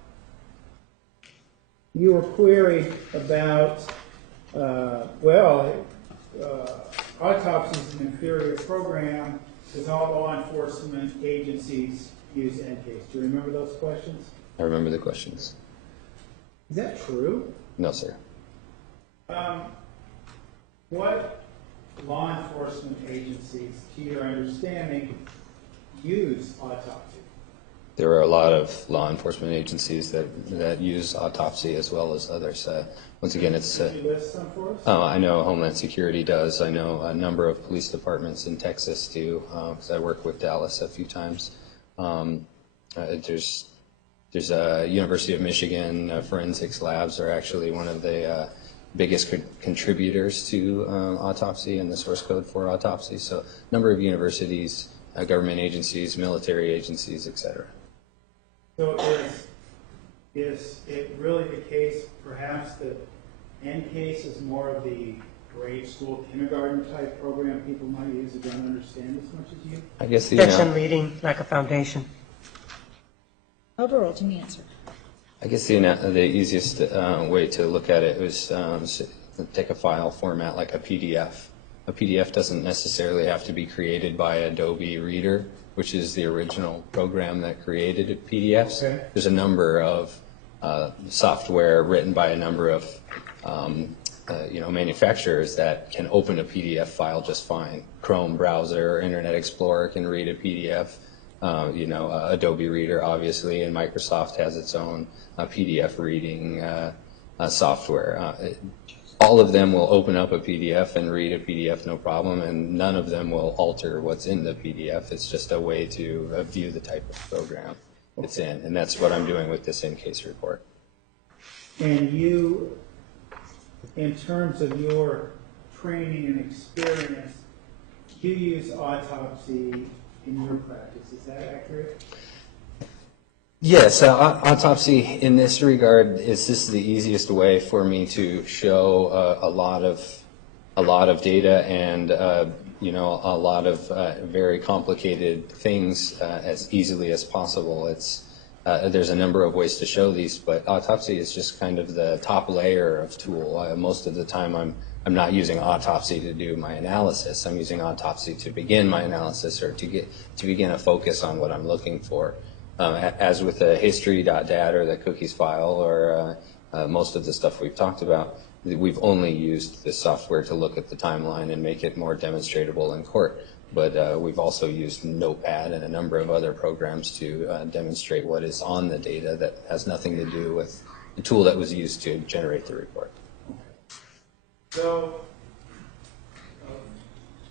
you were queried about, autopsy is an inferior program because all law enforcement agencies use EnCase. Do you remember those questions? I remember the questions. Is that true? No, sir. What law enforcement agencies, to your understanding, use autopsy? There are a lot of law enforcement agencies that use autopsy as well as others. Once again, it's... Can you list some for us? I know Homeland Security does. I know a number of police departments in Texas do, because I work with Dallas a few times. There's a University of Michigan forensics labs are actually one of the biggest contributors to autopsy and the source code for autopsy. So a number of universities, government agencies, military agencies, etc. So is it really the case, perhaps, that EnCase is more of the grade school kindergarten type program people might use that don't understand as much as you? I guess Section leading, like a foundation. Overruled in the answer. I guess the easiest way to look at it was take a file format like a PDF. A PDF doesn't necessarily have to be created by Adobe Reader, which is the original program that created PDFs. Okay. There's a number of software written by a number of manufacturers that can open a PDF file just fine. Chrome browser, Internet Explorer can read a PDF. Adobe Reader, obviously, and Microsoft has its own PDF reading software. All of them will open up a PDF and read a PDF no problem, and none of them will alter what's in the PDF. It's just a way to view the type of program it's in, and that's what I'm doing with this EnCase report. And you, in terms of your training and experience, you use autopsy in your practice. Is that accurate? Yes, autopsy in this regard is just the easiest way for me to show a lot of data and a lot of very complicated things as easily as possible. There's a number of ways to show these, but autopsy is just kind of the top layer of tool. Most of the time I'm not using autopsy to do my analysis. I'm using autopsy to begin my analysis or to begin a focus on what I'm looking for. As with the history.dat or the cookies file or most of the stuff we've talked about, we've only used this software to look at the timeline and make it more demonstratable in court. But we've also used Notepad and a number of other programs to demonstrate what is on the data that has nothing to do with the tool that was used to generate the report. So,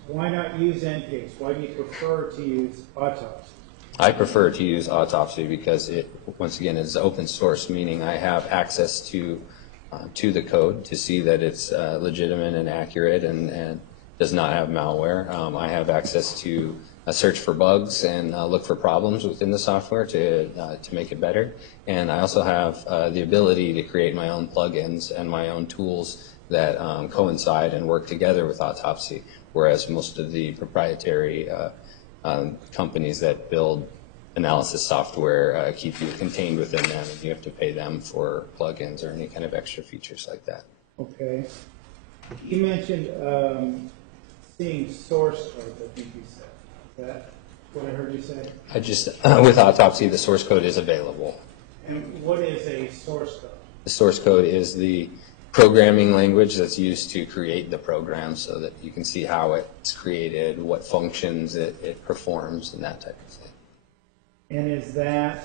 why not use EnCase? Why do you prefer to use autopsy? I prefer to use autopsy because it, once again, is open source, meaning I have access to the code to see that it's legitimate and accurate and does not have malware. I have access to search for bugs and look for problems within the software to make it better. And I also have the ability to create my own plugins and my own tools that coincide and work together with autopsy, whereas most of the proprietary companies that build analysis software keep you contained within them, and you have to pay them for plugins or any kind of extra features like that. Okay. You mentioned seeing source code, I think you said. Is that what I heard you say? I just, with autopsy, the source code is available. And what is a source code? The source code is the programming language that's used to create the program so that you can see how it's created, what functions it performs, and that type of thing. And is that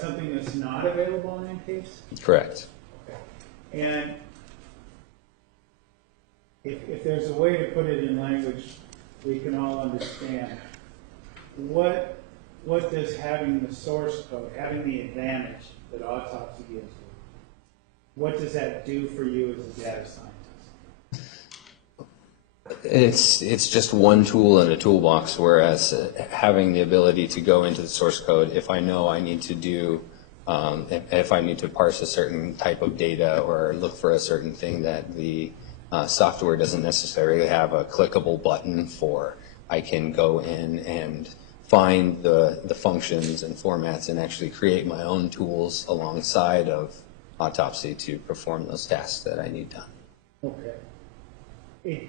something that's not available in EnCase? Correct. Okay. And if there's a way to put it in language we can all understand, what does having the source code, having the advantage that autopsy gives you? what does that do for you as a data scientist? It's just one tool in a toolbox, whereas having the ability to go into the source code, if I know I need to do, if I need to parse a certain type of data or look for a certain thing that the software doesn't necessarily have a clickable button for, I can go in and find the functions and formats and actually create my own tools alongside of Autopsy to perform those tasks that I need done. Okay.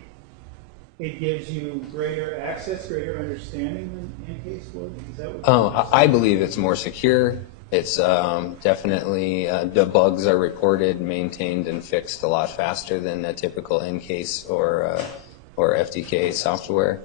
It gives you greater access, greater understanding than in-case would? Is that what I believe it's more secure. It's definitely, the bugs are reported, maintained, and fixed a lot faster than a typical in-case or FTK software,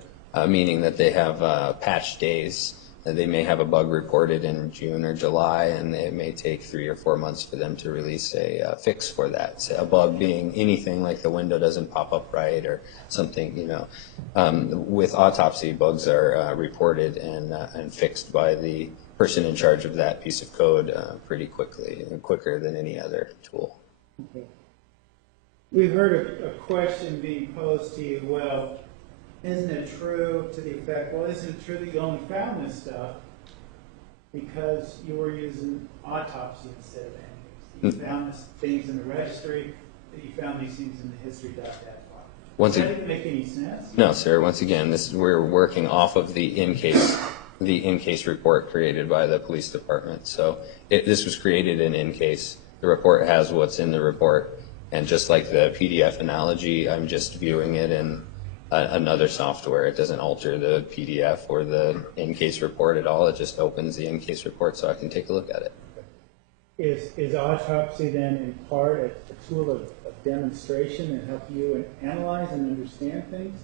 meaning that they have patch days. They may have a bug reported in June or July, and it may take 3 or 4 months for them to release a fix for that. So a bug being anything like the window doesn't pop up right or something, you know. With Autopsy, bugs are reported and fixed by the person in charge of that piece of code pretty quickly, and quicker than any other tool. Okay. We've heard a question being posed to you, well, isn't it true to the effect, well, isn't it true that you only found this stuff because you were using Autopsy instead of in-case? You found these things in the registry, that you found these things in the history.dat file. That didn't make any sense? No, sir. Once again, we're working off of the in-case report created by the police department. So this was created in in-case. The report has what's in the report, and just like the PDF analogy, I'm just viewing it in another software. It doesn't alter the PDF or the in-case report at all. It just opens the in-case report so I can take a look at it. Is Autopsy then in part a tool of demonstration and help you analyze and understand things?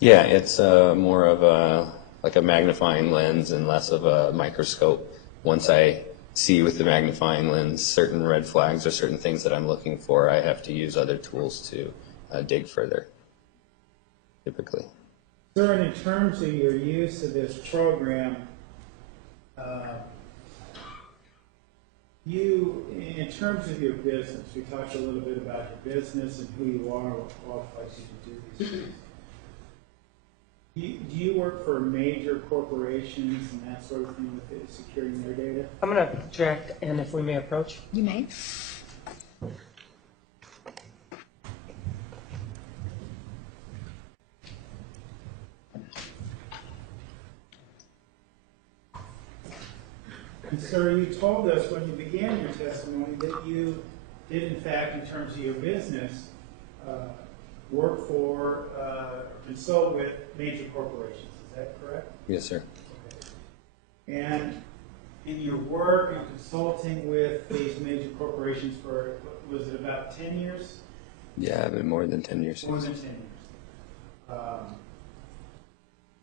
Yeah, it's more of like a magnifying lens and less of a microscope. Once I see with the magnifying lens certain red flags or certain things that I'm looking for, I have to use other tools to dig further, typically. Sir, and in terms of your use of this program, in terms of your business, we talked a little bit about your business and who you are, what qualifies you to do these things. Do you work for major corporations and that sort of thing with securing their data? I'm going to object, and if we may approach. You may. And sir, you told us when you began your testimony that you did, in fact, in terms of your business, work for, consult with major corporations. Is that correct? Yes, sir. Okay. And in your work and consulting with these major corporations for, was it about 10 years? Yeah, I've been more than 10 years. More than 10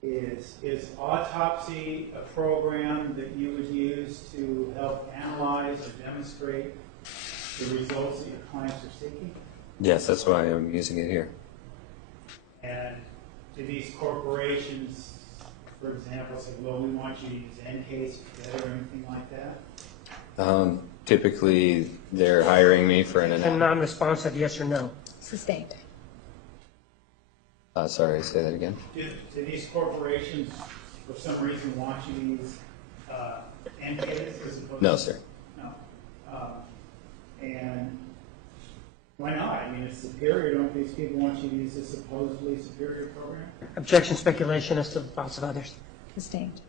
years. Is Autopsy a program that you would use to help analyze or demonstrate the results that your clients are seeking? Yes, that's why I'm using it here. And do these corporations, for example, say, well, we want you to use N-Case or anything like that? Typically, they're hiring me for an And analysis. non-responsive, yes or no? Sustained. Sorry, say that again. Do these corporations, for some reason, want you to use N-Case as opposed to? No, sir. No. And why not? I mean, it's superior. Don't these people want you to use a supposedly superior program? Objection, speculation as to the thoughts of others. Sustained.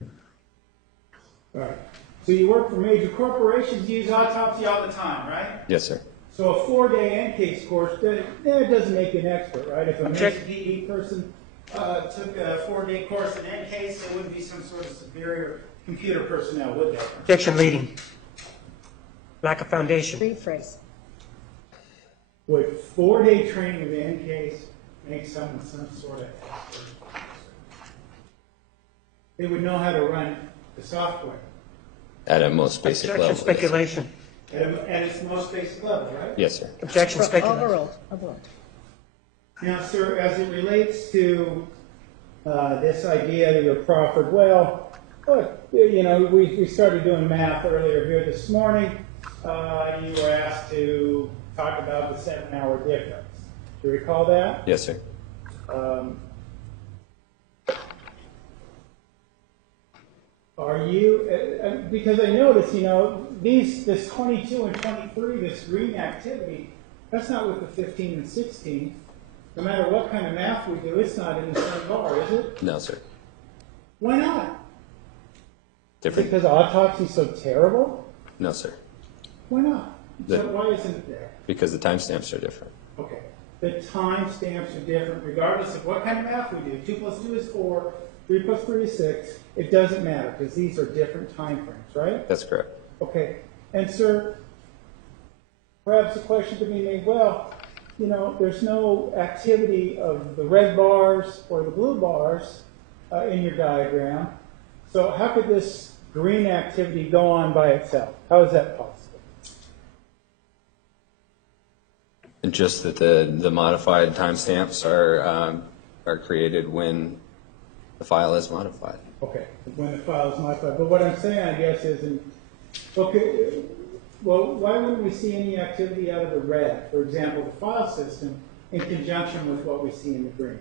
All right. So you work for major corporations, use Autopsy all the time, right? Yes, sir. So a 4-day N-Case course, it doesn't make you an expert, right? If a PE person took a 4-day course in N-Case, they wouldn't be some sort of superior computer personnel, would they? Objection, leading. Lack of foundation. Rephrase. Would 4-day training of N-Case make someone some sort of expert? They would know how to run the software At a most basic level. Objection, speculation. at its most basic level, right? Yes, sir. Objection, speculation. Overruled. Overruled. Now, sir, as it relates to this idea that you're proffered, well, look, you know, we started doing math earlier here this morning. you were asked to talk about the 7-hour difference. Do you recall that? Yes, sir. Are you, because I noticed, this 22 and 23, this green activity, that's not with the 15 and 16. No matter what kind of math we do, it's not in the same bar, is it? No, sir. Why not? Different. Because autopsy is so terrible? No, sir. Why not? The- So why isn't it there? Because the timestamps are different. Okay. The timestamps are different regardless of what kind of math we do. 2 plus 2 is 4, 3 plus 3 is 6. It doesn't matter because these are different time frames, right? That's correct. Okay. And sir, perhaps the question could be made, well, there's no activity of the red bars or the blue bars in your diagram. So how could this green activity go on by itself? How is that possible? And just that the modified timestamps are created when the file is modified. Okay, when the file is modified. But what I'm saying, I guess, is, okay, well, why wouldn't we see any activity out of the red, for example, the file system, in conjunction with what we see in the green?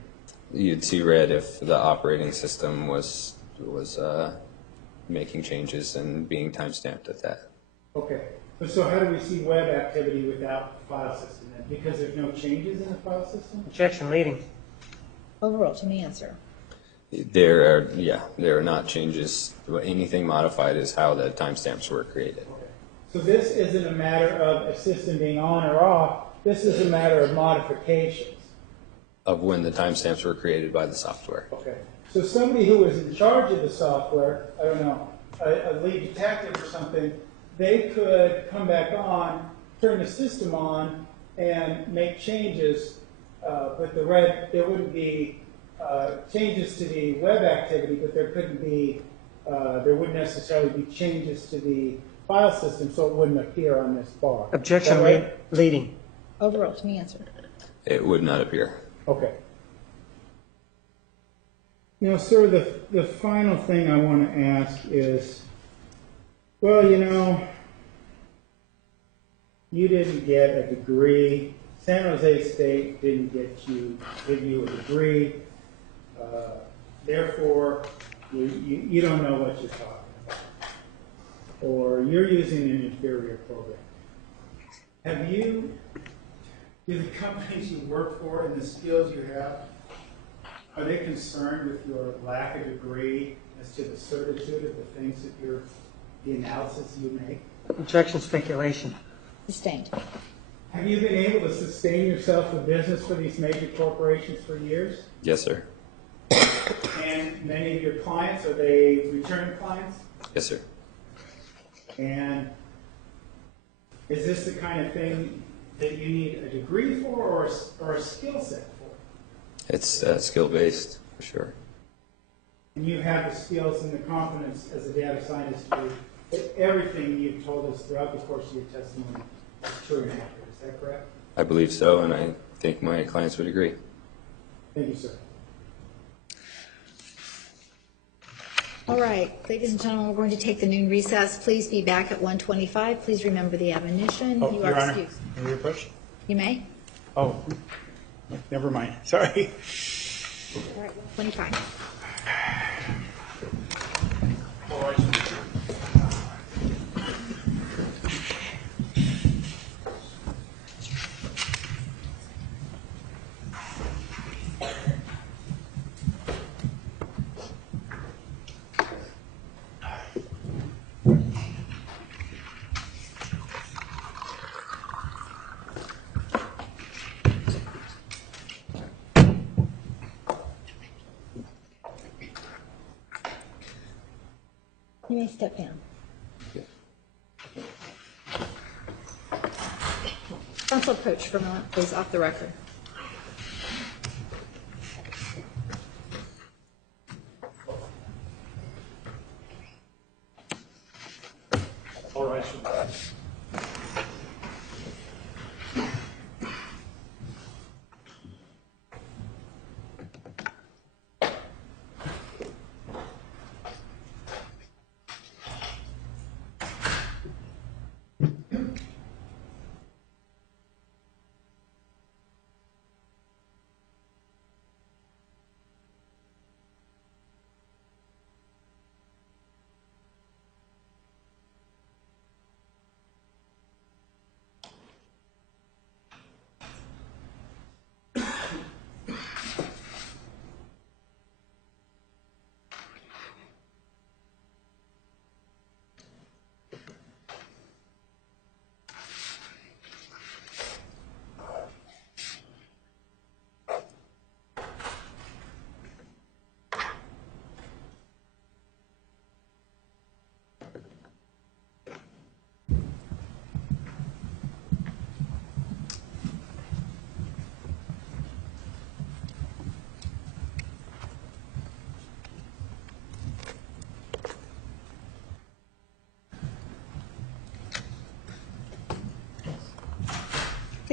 You'd see red if the operating system was making changes and being timestamped at that. Okay, so how do we see web activity without the file system then? Because there's no changes in the file system? Objection leading. Overruled to me answer. There are not changes. Anything modified is how the timestamps were created. Okay. So this isn't a matter of a system being on or off. This is a matter of modifications. Of when the timestamps were created by the software. Okay. So somebody who was in charge of the software, I don't know, a lead detective or something, they could come back on, turn the system on, and make changes, but there wouldn't be changes to the web activity, but there wouldn't necessarily be changes to the file system, so it wouldn't appear on this bar. Objection leading. Overruled to me answer. It would not appear. Okay. Sir, the final thing I want to ask is, well, you didn't get a degree. San Jose State didn't give you a degree. Therefore, you don't know what you're talking about. Or you're using an inferior program. Do the companies you work for and the skills you have, are they concerned with your lack of degree as to the certitude of the things that the analysis you make? Objection speculation. Sustained. Have you been able to sustain yourself with business for these major corporations for years? Yes, sir. And many of your clients, are they return clients? Yes, sir. And is this the kind of thing that you need a degree for or a skill set for? It's skill-based, for sure. And you have the skills and the confidence as a data scientist to do that everything you've told us throughout the course of your testimony is true and accurate. Is that correct? I believe so, and I think my clients would agree. Thank you, sir. All right, ladies and gentlemen, we're going to take the noon recess. Please be back at 1:25. Please remember the admonition. Oh, You Your are Honor, excused. may we approach? You may. Oh, never mind. Sorry. All right, 1:25. You may step down. Counsel approach for a moment, please, off the record. All right.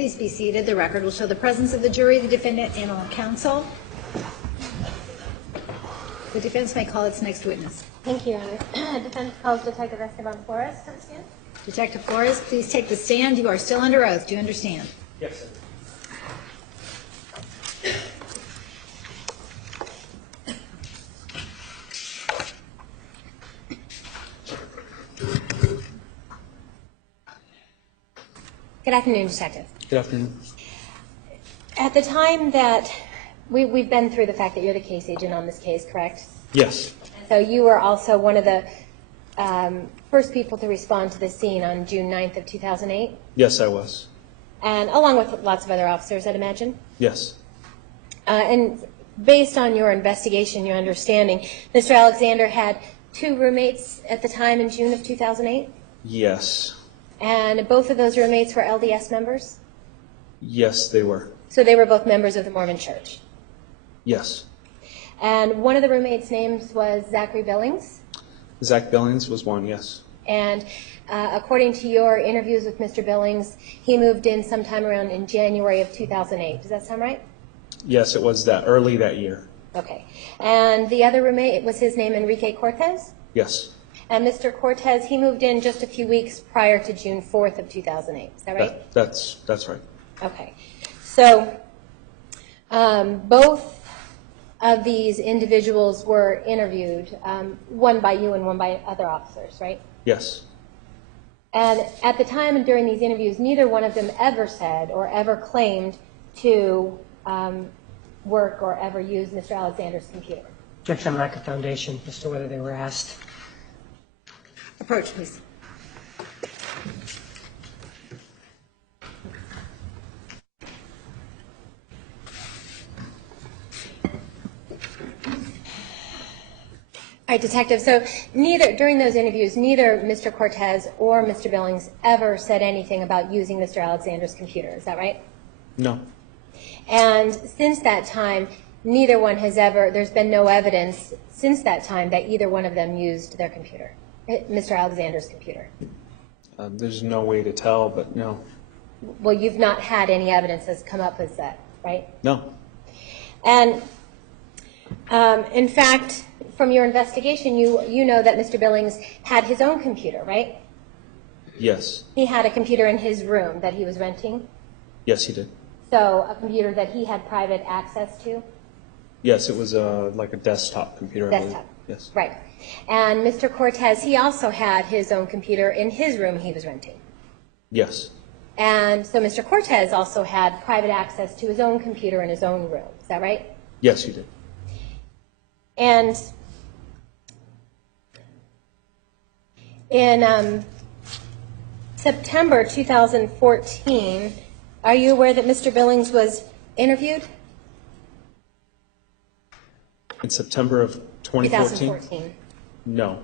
Please be seated. The record will show the presence of the jury, the defendant, and all counsel. The defense may call its next witness. Thank you, Your Honor. Defense calls Detective Esteban Flores to the stand. Detective Flores, please take the stand. You are still under oath. Do you understand? Yes, sir. Good afternoon, Detective. Good afternoon. At the time that we've been through the fact that you're the case agent on this case, correct? Yes. And so you were also one of the first people to respond to the scene on June 9th of 2008, Yes, I was. and along with lots of other officers, I'd imagine. Yes. And based on your investigation, your understanding, Mr. Alexander had 2 roommates at the time in June of 2008, Yes. and both of those roommates were LDS members? Yes, they were. So they were both members of the Mormon Church. Yes. And one of the roommates' names was Zachary Billings. Zach Billings was one, yes. And according to your interviews with Mr. Billings, he moved in sometime around in January of 2008. Does that sound right? Yes, it was that early that year. Okay. And the other roommate, was his name Enrique Cortez? Yes. And Mr. Cortez, he moved in just a few weeks prior to June 4th of 2008. Is that right? That's right. Okay. So both of these individuals were interviewed, one by you and one by other officers, right? Yes. And at the time and during these interviews, neither one of them ever said or ever claimed to work or ever use Mr. Alexander's computer. Objection, lack of foundation as to whether they were asked. Approach, please. All right, Detective, so during those interviews, neither Mr. Cortez or Mr. Billings ever said anything about using Mr. Alexander's computer. Is that right? No. And since that time, neither one has ever, there's been no evidence since that time that either one of them used their computer, Mr. Alexander's computer. There's no way to tell, but no. Well, you've not had any evidence that's come up as that, right? No. And in fact, from your investigation, you know that Mr. Billings had his own computer, right? Yes. He had a computer in his room that he was renting. Yes, he did. So a computer that he had private access to? Yes, it was like a desktop computer, I believe. Desktop. Yes. Right. And Mr. Cortez, he also had his own computer in his room he was renting. Yes. And so Mr. Cortez also had private access to his own computer in his own room. Is that right? Yes, he did. And in September 2014, are you aware that Mr. Billings was interviewed? In September of 2014? 2014. No.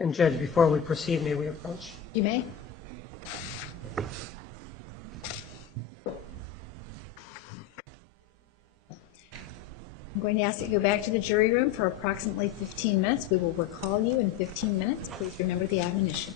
And Judge, before we proceed, may we approach? You may. I'm going to ask that you go back to the jury room for approximately 15 minutes. We will recall you in 15 minutes. Please remember the admonition.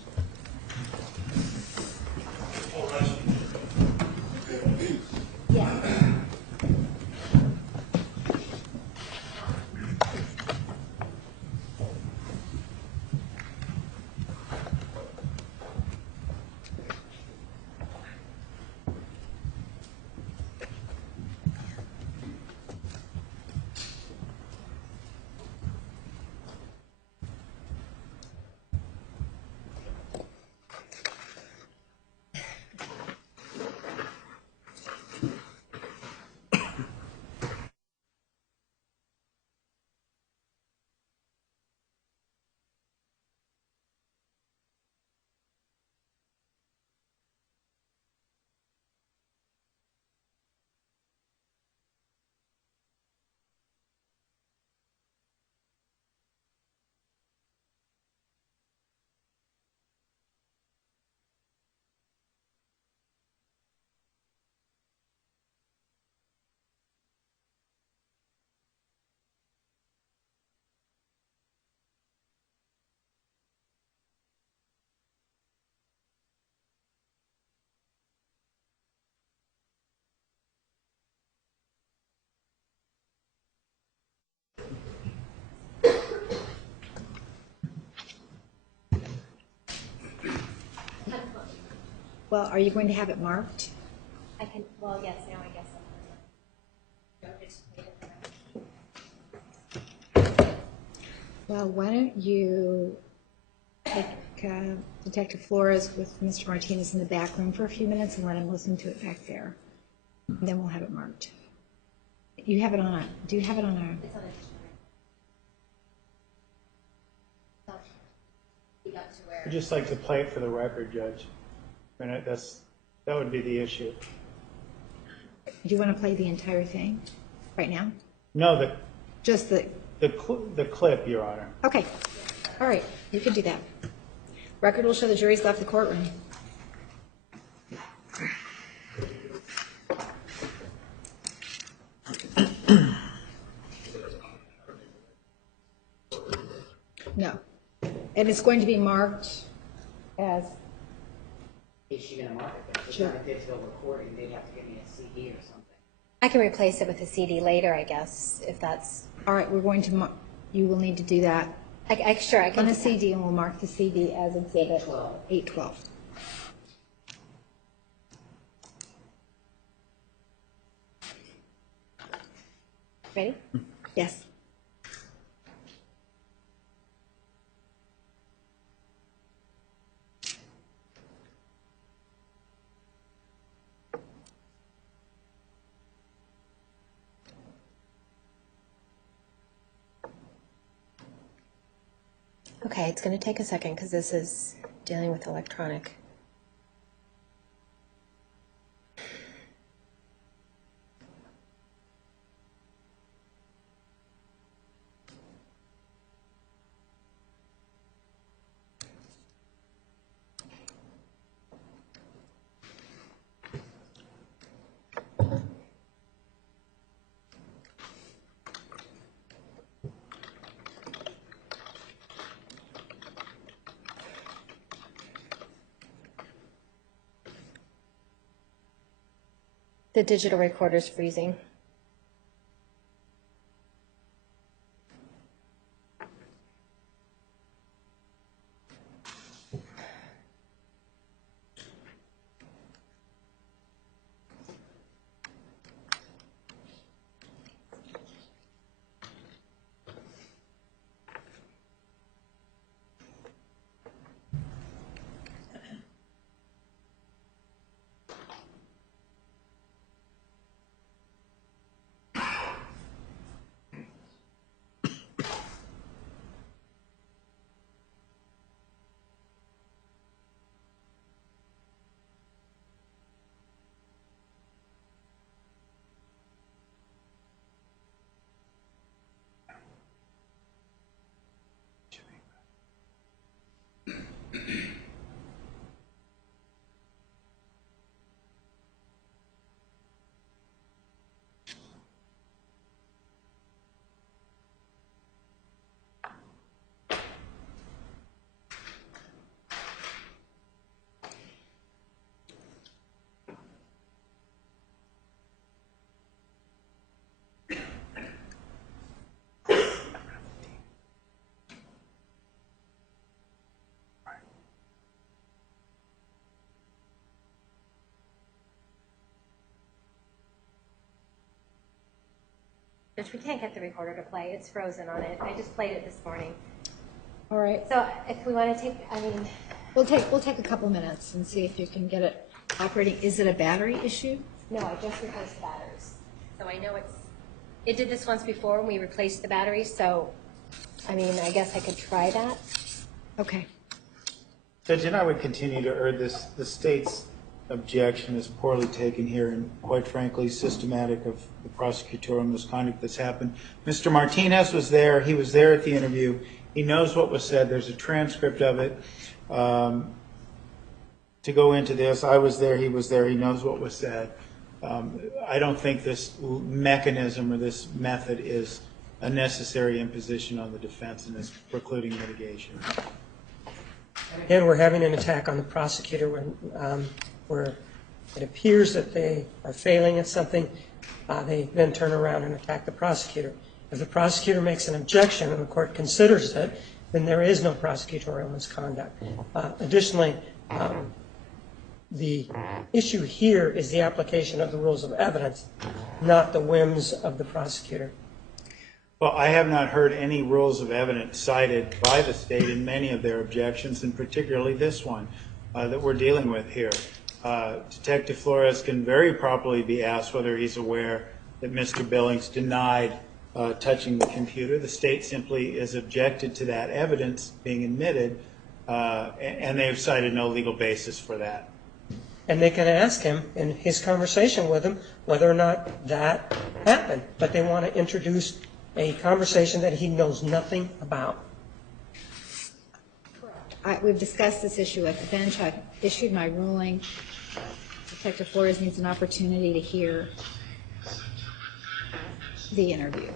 Well, are you going to have it marked? I can, well, yes, now I guess I'm. Well, why don't you take Detective Flores with Mr. Martinez in the back room for a few minutes and let him listen to it back there. And then we'll have it marked. You have it on a, do you have it on a? It's on a up to where. I'd just like to play it for the record, Judge. I mean, that would be the issue. Do you want to play the entire thing right now? No, Just the clip, Your Honor. Okay. All right. You can do that. Record will show the jury's left the courtroom. No. And it's going to be marked as... Is she going to mark it? If it's not a digital recording, they'd have to give me a CD or something. I can replace it with a CD later, I guess, if that's... All right, we're going to... You will need to do that Sure, I can on do a that. CD, and we'll mark the CD as Exhibit 812. 812. Ready? Yes. Okay, it's going to take a second because this is dealing with electronic. The digital recorder's freezing. We can't get the recorder to play. It's frozen on it. I just played it this morning. All right. So if we want to take, I mean... We'll take a couple minutes and see if you can get it operating. Is it a battery issue? No, I just replaced the batteries. So I know it did this once before when we replaced the batteries, so, I mean, I guess I could try that. Okay. Judge, and I would continue to urge the state's objection is poorly taken here and, quite frankly, systematic of the prosecutorial misconduct that's happened. Mr. Martinez was there. He was there at the interview. He knows what was said. There's a transcript of it. To go into this, I was there. He was there. He knows what was said. I don't think this mechanism or this method is a necessary imposition on the defense and is precluding mitigation. Again, we're having an attack on the prosecutor where it appears that they are failing at something. They then turn around and attack the prosecutor. If the prosecutor makes an objection and the court considers it, then there is no prosecutorial misconduct. Additionally, The issue here is the application of the rules of evidence, not the whims of the prosecutor. Well, I have not heard any rules of evidence cited by the state in many of their objections, and particularly this one that we're dealing with here. Detective Flores can very properly be asked whether he's aware that Mr. Billings denied touching the computer. The state simply is objected to that evidence being admitted, and they've cited no legal basis for that. And they can ask him in his conversation with him whether or not that happened. But they want to introduce a conversation that he knows nothing about. We've discussed this issue at the bench. I've issued my ruling. Detective Flores needs an opportunity to hear the interview.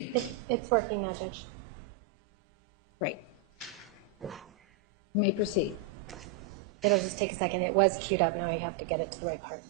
It's working now, Judge. Great. You may proceed. It'll just take a second. It was queued up. Now I have to get it to the right part.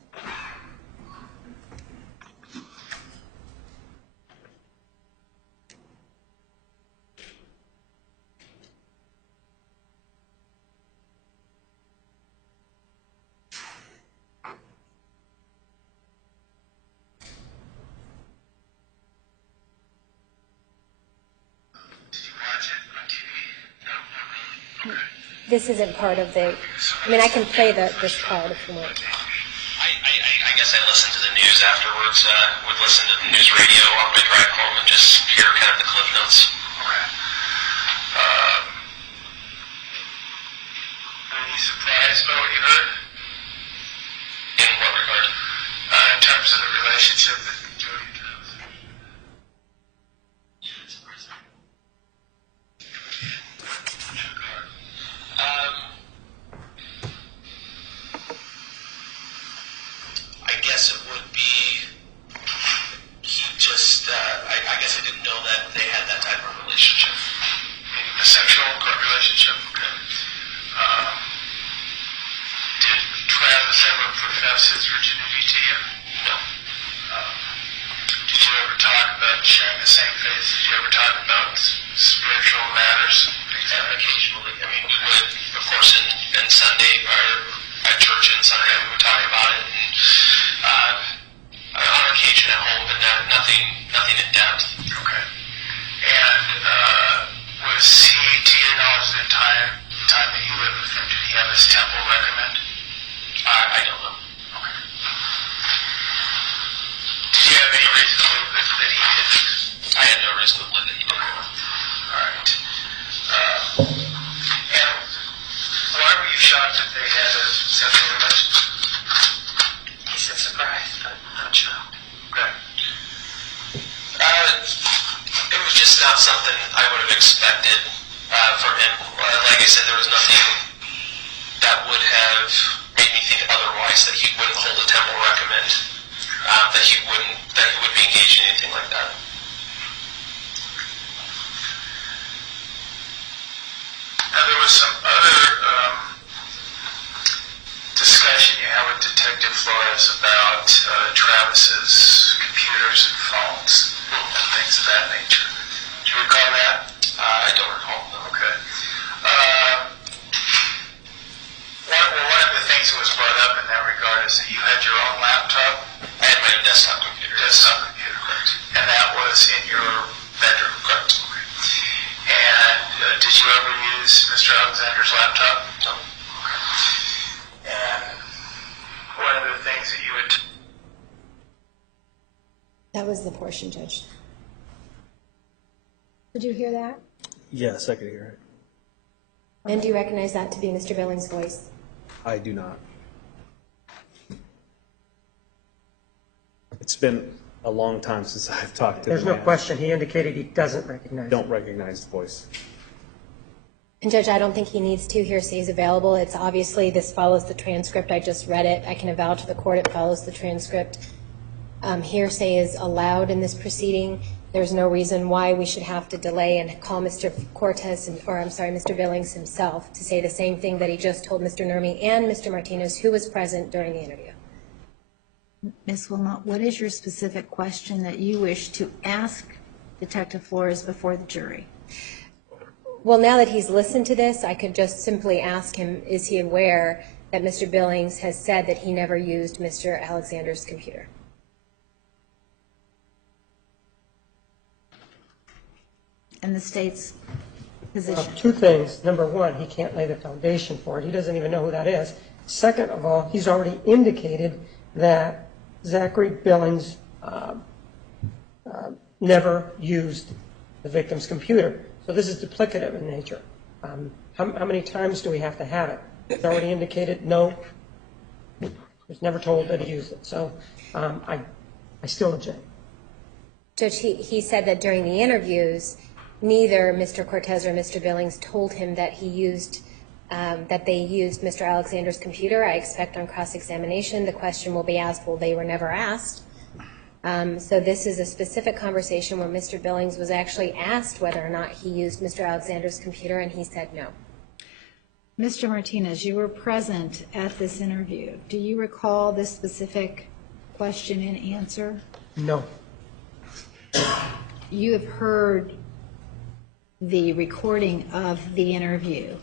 This isn't part of the, I mean, I can play this part if you want. I guess I listened to the news afterwards, would listen to the news radio on my drive home and just hear kind of the cliff notes. Were you surprised by what you heard? In what regard? In terms of the relationship with Jodi and Travis. I guess it would be, he just, I guess I didn't know that they had that type of relationship. Meaning a sexual relationship? Okay. Did Travis ever profess his virginity to you? No. Did you ever talk about sharing the same faith? Did you ever talk about spiritual matters? Occasionally, I mean, we would, of course, in Sunday, or at church on Sunday, we would talk about it, and on occasion at home, but nothing in depth. Okay. And was he, to your knowledge, the entire time that you lived with him, did he have his temple recommend? I don't know. Okay. Did you have any reason to believe that he didn't? I had no reason to believe that he did. All right. And why were you shocked that they had a sexual relationship? He said surprised, but not shocked. Okay. It was just not something I would have expected from him. Like I said, there was nothing that would have made me think otherwise, that he wouldn't hold a temple recommend, that he would be engaged in anything like that. Now, there was some other discussion you had with Detective Flores about Travis's computers and phones and things of that nature. Do you recall that? I don't recall. No. Okay. One of the things that was brought up in that regard is that you had your own laptop. I had my own desktop computer. Desktop computer, correct. And that was in your bedroom, correct? Okay. And did you ever use Mr. Alexander's laptop? No. Okay. And one of the things that you would... That was the portion, Judge. Did you hear that? Yes, I could hear it. And do you recognize that to be Mr. Billings' voice? I do not. It's been a long time since I've talked to There's the no man. question. He indicated he doesn't recognize Don't it. recognize the voice. And Judge, I don't think he needs to. Hearsay is available. It's obviously, this follows the transcript. I just read it. I can avow to the court it follows the transcript. Hearsay is allowed in this proceeding. There's no reason why we should have to delay and call Mr. Mr. Billings himself to say the same thing that he just told Mr. Nurmi and Mr. Martinez, who was present during the interview. Ms. Wilmot, what is your specific question that you wish to ask Detective Flores before the jury? Well, now that he's listened to this, I could just simply ask him, is he aware that Mr. Billings has said that he never used Mr. Alexander's computer? And the state's position? Two things. Number one, he can't lay the foundation for it. He doesn't even know who that is. Second of all, he's already indicated that Zachary Billings never used the victim's computer. So this is duplicative in nature. How many times do we have to have it? It's already indicated no. He was never told that he used it. So I still object. Judge, he said that during the interviews, neither Mr. Cortez or Mr. Billings told him that he used, that they used Mr. Alexander's computer. I expect on cross-examination the question will be asked, well, they were never asked. So this is a specific conversation where Mr. Billings was actually asked whether or not he used Mr. Alexander's computer, and he said no. Mr. Martinez, you were present at this interview. Do you recall this specific question and answer? No. You have heard the recording of the interview.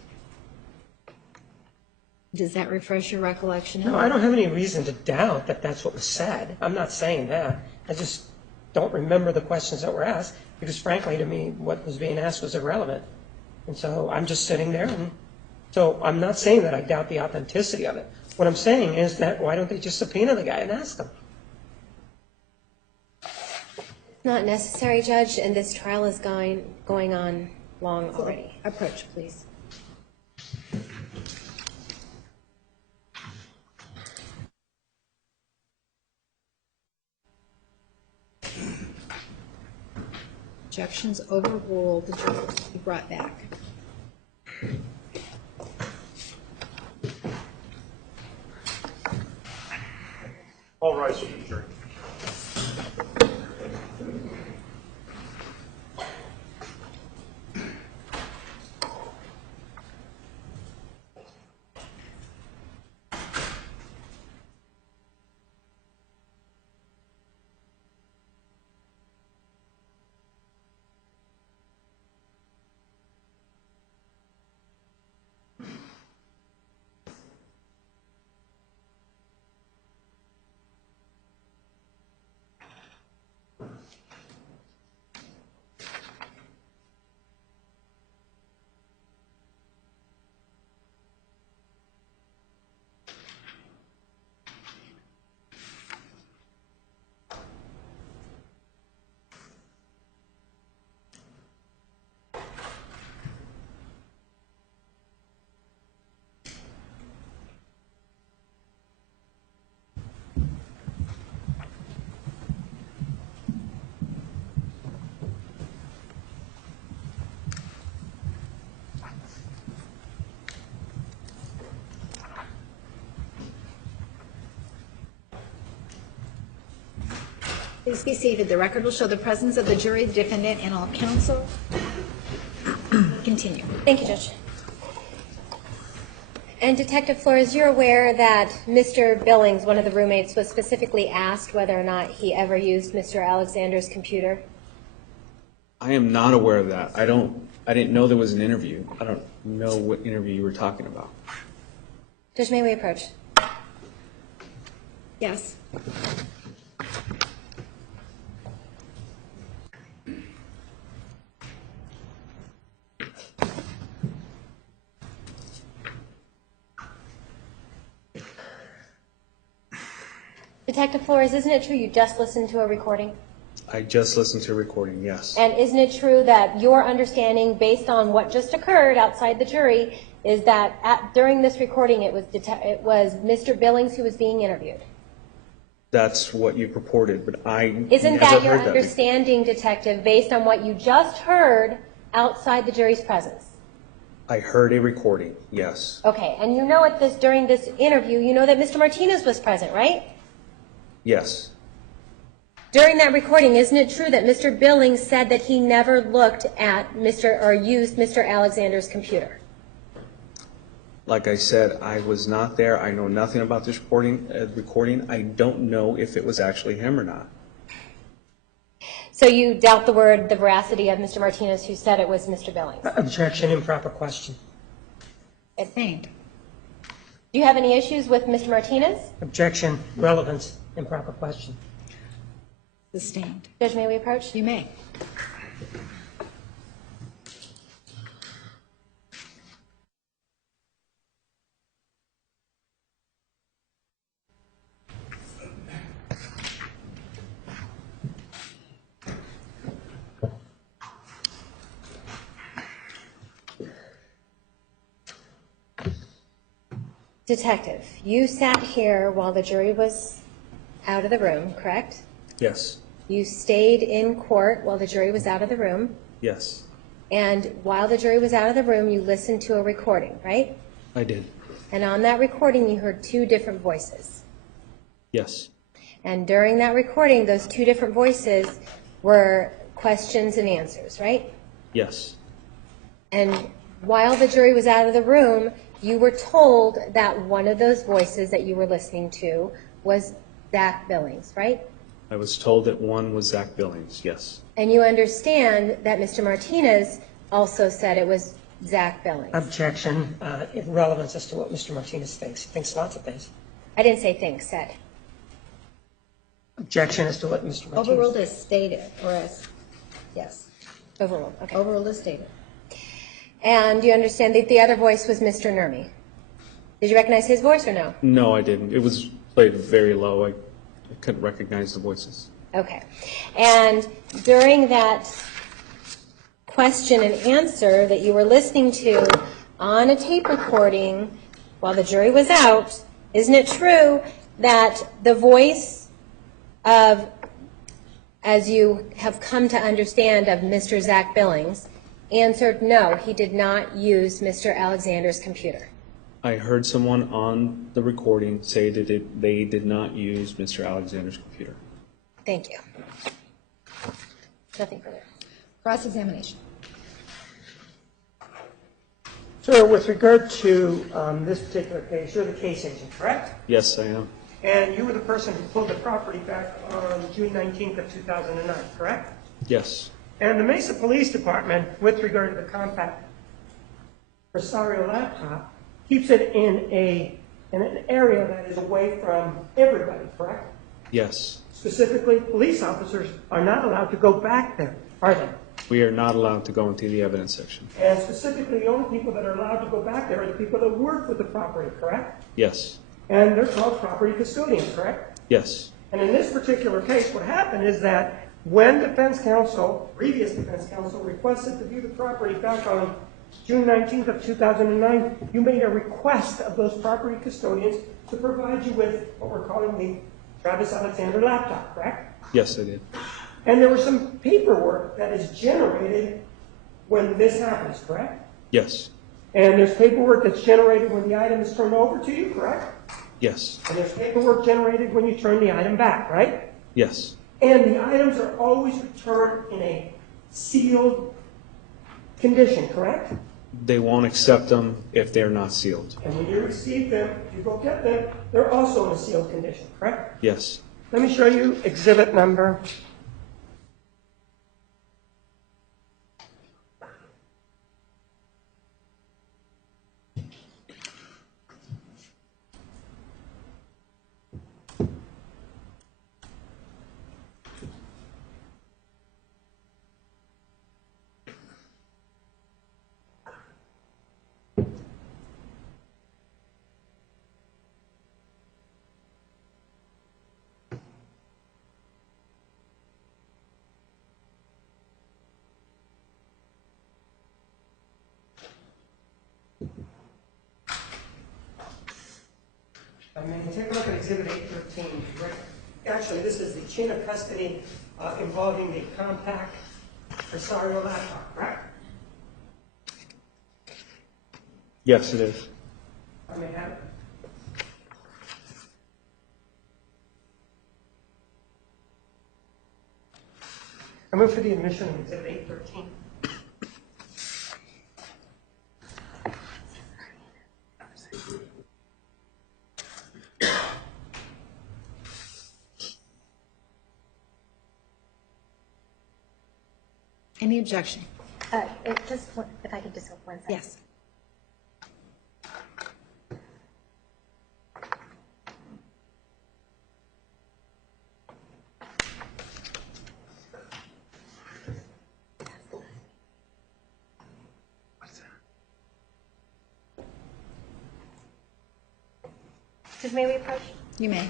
Does that refresh your recollection? No, I don't have any reason to doubt that that's what was said. I'm not saying that. I just don't remember the questions that were asked because, frankly, to me, what was being asked was irrelevant. And so I'm just sitting there. And so I'm not saying that I doubt the authenticity of it. What I'm saying is that why don't they just subpoena the guy and ask him? Not necessary, Judge, and this trial is going on long already. Approach, please. Objections overruled. The jury will be brought back. All rise for the jury. Please be seated. The record will show the presence of the jury, the defendant, and all counsel. Continue. Thank you, Judge. And Detective Flores, you're aware that Mr. Billings, one of the roommates, was specifically asked whether or not he ever used Mr. Alexander's computer? I am not aware of that. I didn't know there was an interview. I don't know what interview you were talking about. Judge, may we approach? Yes. Detective Flores, isn't it true you just listened to a recording? I just listened to a recording, yes. And isn't it true that your understanding, based on what just occurred outside the jury, is that during this recording it was Mr. Billings who was being interviewed? That's what you purported, but I Isn't never that your heard that. understanding, Detective, based on what you just heard outside the jury's presence? I heard a recording, yes. Okay, and you know during this interview, you know that Mr. Martinez was present, right? Yes. During that recording, isn't it true that Mr. Billings said that he never looked at used Mr. Alexander's computer? Like I said, I was not there. I know nothing about this recording. I don't know if it was actually him or not. So you doubt the veracity of Mr. Martinez, who said it was Mr. Billings? Objection, improper question. Sustained. Do you have any issues with Mr. Martinez? Objection, relevance, improper question. Sustained. Judge, may we approach? You may. Detective, you sat here while the jury was out of the room, correct? Yes. You stayed in court while the jury was out of the room, Yes. and while the jury was out of the room, you listened to a recording, right? I did. And on that recording, you heard two different voices. Yes. And during that recording, those two different voices were questions and answers, right? Yes. And while the jury was out of the room, you were told that one of those voices that you were listening to was Zach Billings, right? I was told that one was Zach Billings, yes. And you understand that Mr. Martinez also said it was Zach Billings. Objection, irrelevance as to what Mr. Martinez thinks. He thinks lots of things. I didn't say things, said. Objection as to what Mr. Martinez Overruled as stated, or as, yes. Overruled, okay. Overruled as stated. And you understand that the other voice was Mr. Nurmi. Did you recognize his voice or no? No, I didn't. It was played very low. I couldn't recognize the voices. Okay. And during that question and answer that you were listening to on a tape recording while the jury was out, isn't it true that the voice of, as you have come to understand, of Mr. Zach Billings answered no, he did not use Mr. Alexander's computer? I heard someone on the recording say that they did not use Mr. Alexander's computer. Thank you. Nothing further. Cross-examination. Sir, with regard to this particular case, you're the case agent, correct? Yes, I am. And you were the person who pulled the property back on June 19th of 2009, correct? Yes. And the Mesa Police Department, with regard to the compact Rosario laptop, keeps it in an area that is away from everybody, correct? Yes. Specifically, police officers are not allowed to go back there, are they? We are not allowed to go into the evidence section. And specifically, the only people that are allowed to go back there are the people that work with the property, correct? Yes. And they're called property custodians, correct? Yes. And in this particular case, what happened is that when defense counsel, previous defense counsel, requested to view the property back on June 19th of 2009, you made a request of those property custodians to provide you with what we're calling the Travis Alexander laptop, correct? Yes, I did. And there was some paperwork that is generated when this happens, correct? Yes. And there's paperwork that's generated when the item is turned over to you, correct? Yes. And there's paperwork generated when you turn the item back, right? Yes. And the items are always returned in a sealed condition, correct? They won't accept them if they're not sealed. And when you receive them, you go get them, they're also in a sealed condition, correct? Yes. Let me show you exhibit number. I mean, take a look at Exhibit 813. Right? Actually, this is the chain of custody involving the compact Rosario laptop, correct? Yes, it is. I may have it. I move for the admission of Exhibit 813. Any objection? If I could just hold 1 second. Yes. Just may we approach? You may.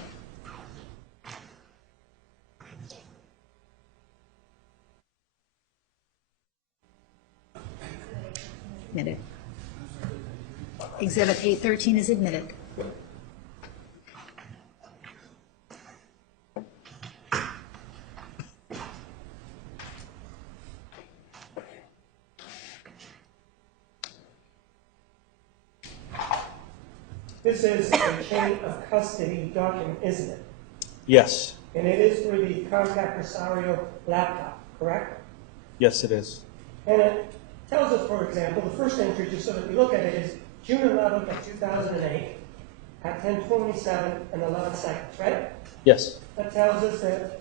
Admitted. Exhibit 813 is admitted. This is a chain of custody document, isn't it? Yes. And it is for the Compact Rosario laptop, correct? Yes, it is. And it tells us, for example, the first entry, just so that we look at it, is June 11th of 2008 at 10:27 and 11 seconds, right? Yes. That tells us that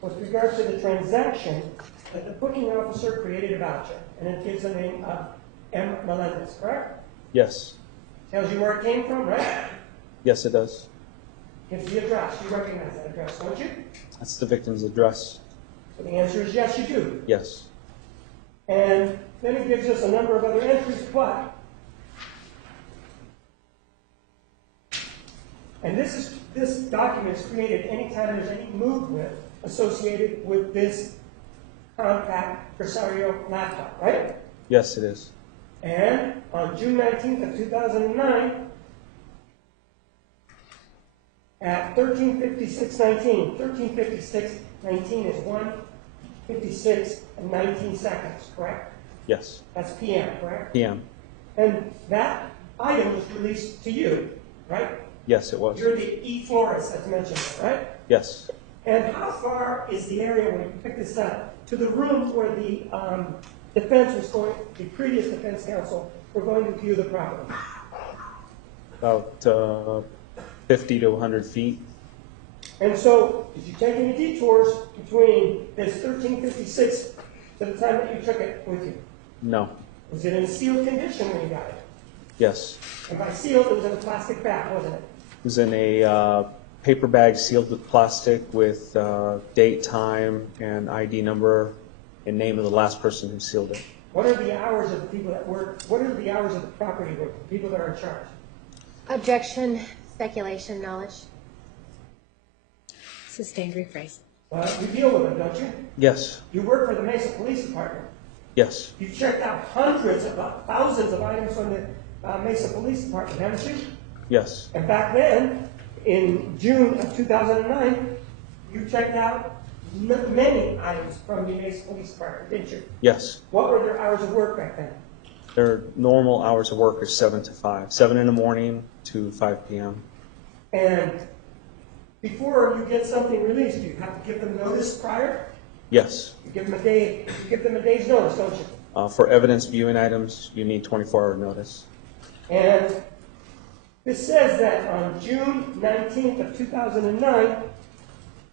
with regard to the transaction, that the booking officer created a voucher, and it gives the name of M. Melendez, correct? Yes. Tells you where it came from, right? Yes, it does. Gives the address. You recognize that address, don't you? That's the victim's address. So the answer is yes, you do. Yes. And then it gives us a number of other entries, but, and this document is created anytime there's any movement associated with this Compact Rosario laptop, right? Yes, it is. And on June 19th of 2009, at 13:56:19, 13:56:19 is 1:56 and 19 seconds, correct? Yes. That's PM, correct? PM. And that item was released to you, right? Yes, it was. You're the E. Flores that's mentioned, right? Yes. And how far is the area where you picked this up to the room where the defense was going, the previous defense counsel were going to view the property? About 50 to 100 feet. And so, did you take any detours between this 13:56 to the time that you took it with you? No. Was it in sealed condition when you got it? Yes. And by sealed, it was in a plastic bag, wasn't it? It was in a paper bag sealed with plastic with date, time, and ID number and name of the last person who sealed it. What are the hours of the people that work? What are the hours of the property work? The people that are in charge? Objection, speculation, knowledge. Sustained rephrase. You deal with them, don't you? Yes. You work for the Mesa Police Department. Yes. You've checked out hundreds, about thousands of items from the Mesa Police Department, haven't you? Yes. And back then, in June of 2009, you checked out many items from the Mesa Police Department, didn't you? Yes. What were their hours of work back then? Their normal hours of work are 7 to 5. 7 in the morning to 5 p.m. And before you get something released, you have to give them notice prior? Yes. You give them a day's notice, don't you? For evidence viewing items, you need 24-hour notice. And this says that on June 19th of 2009,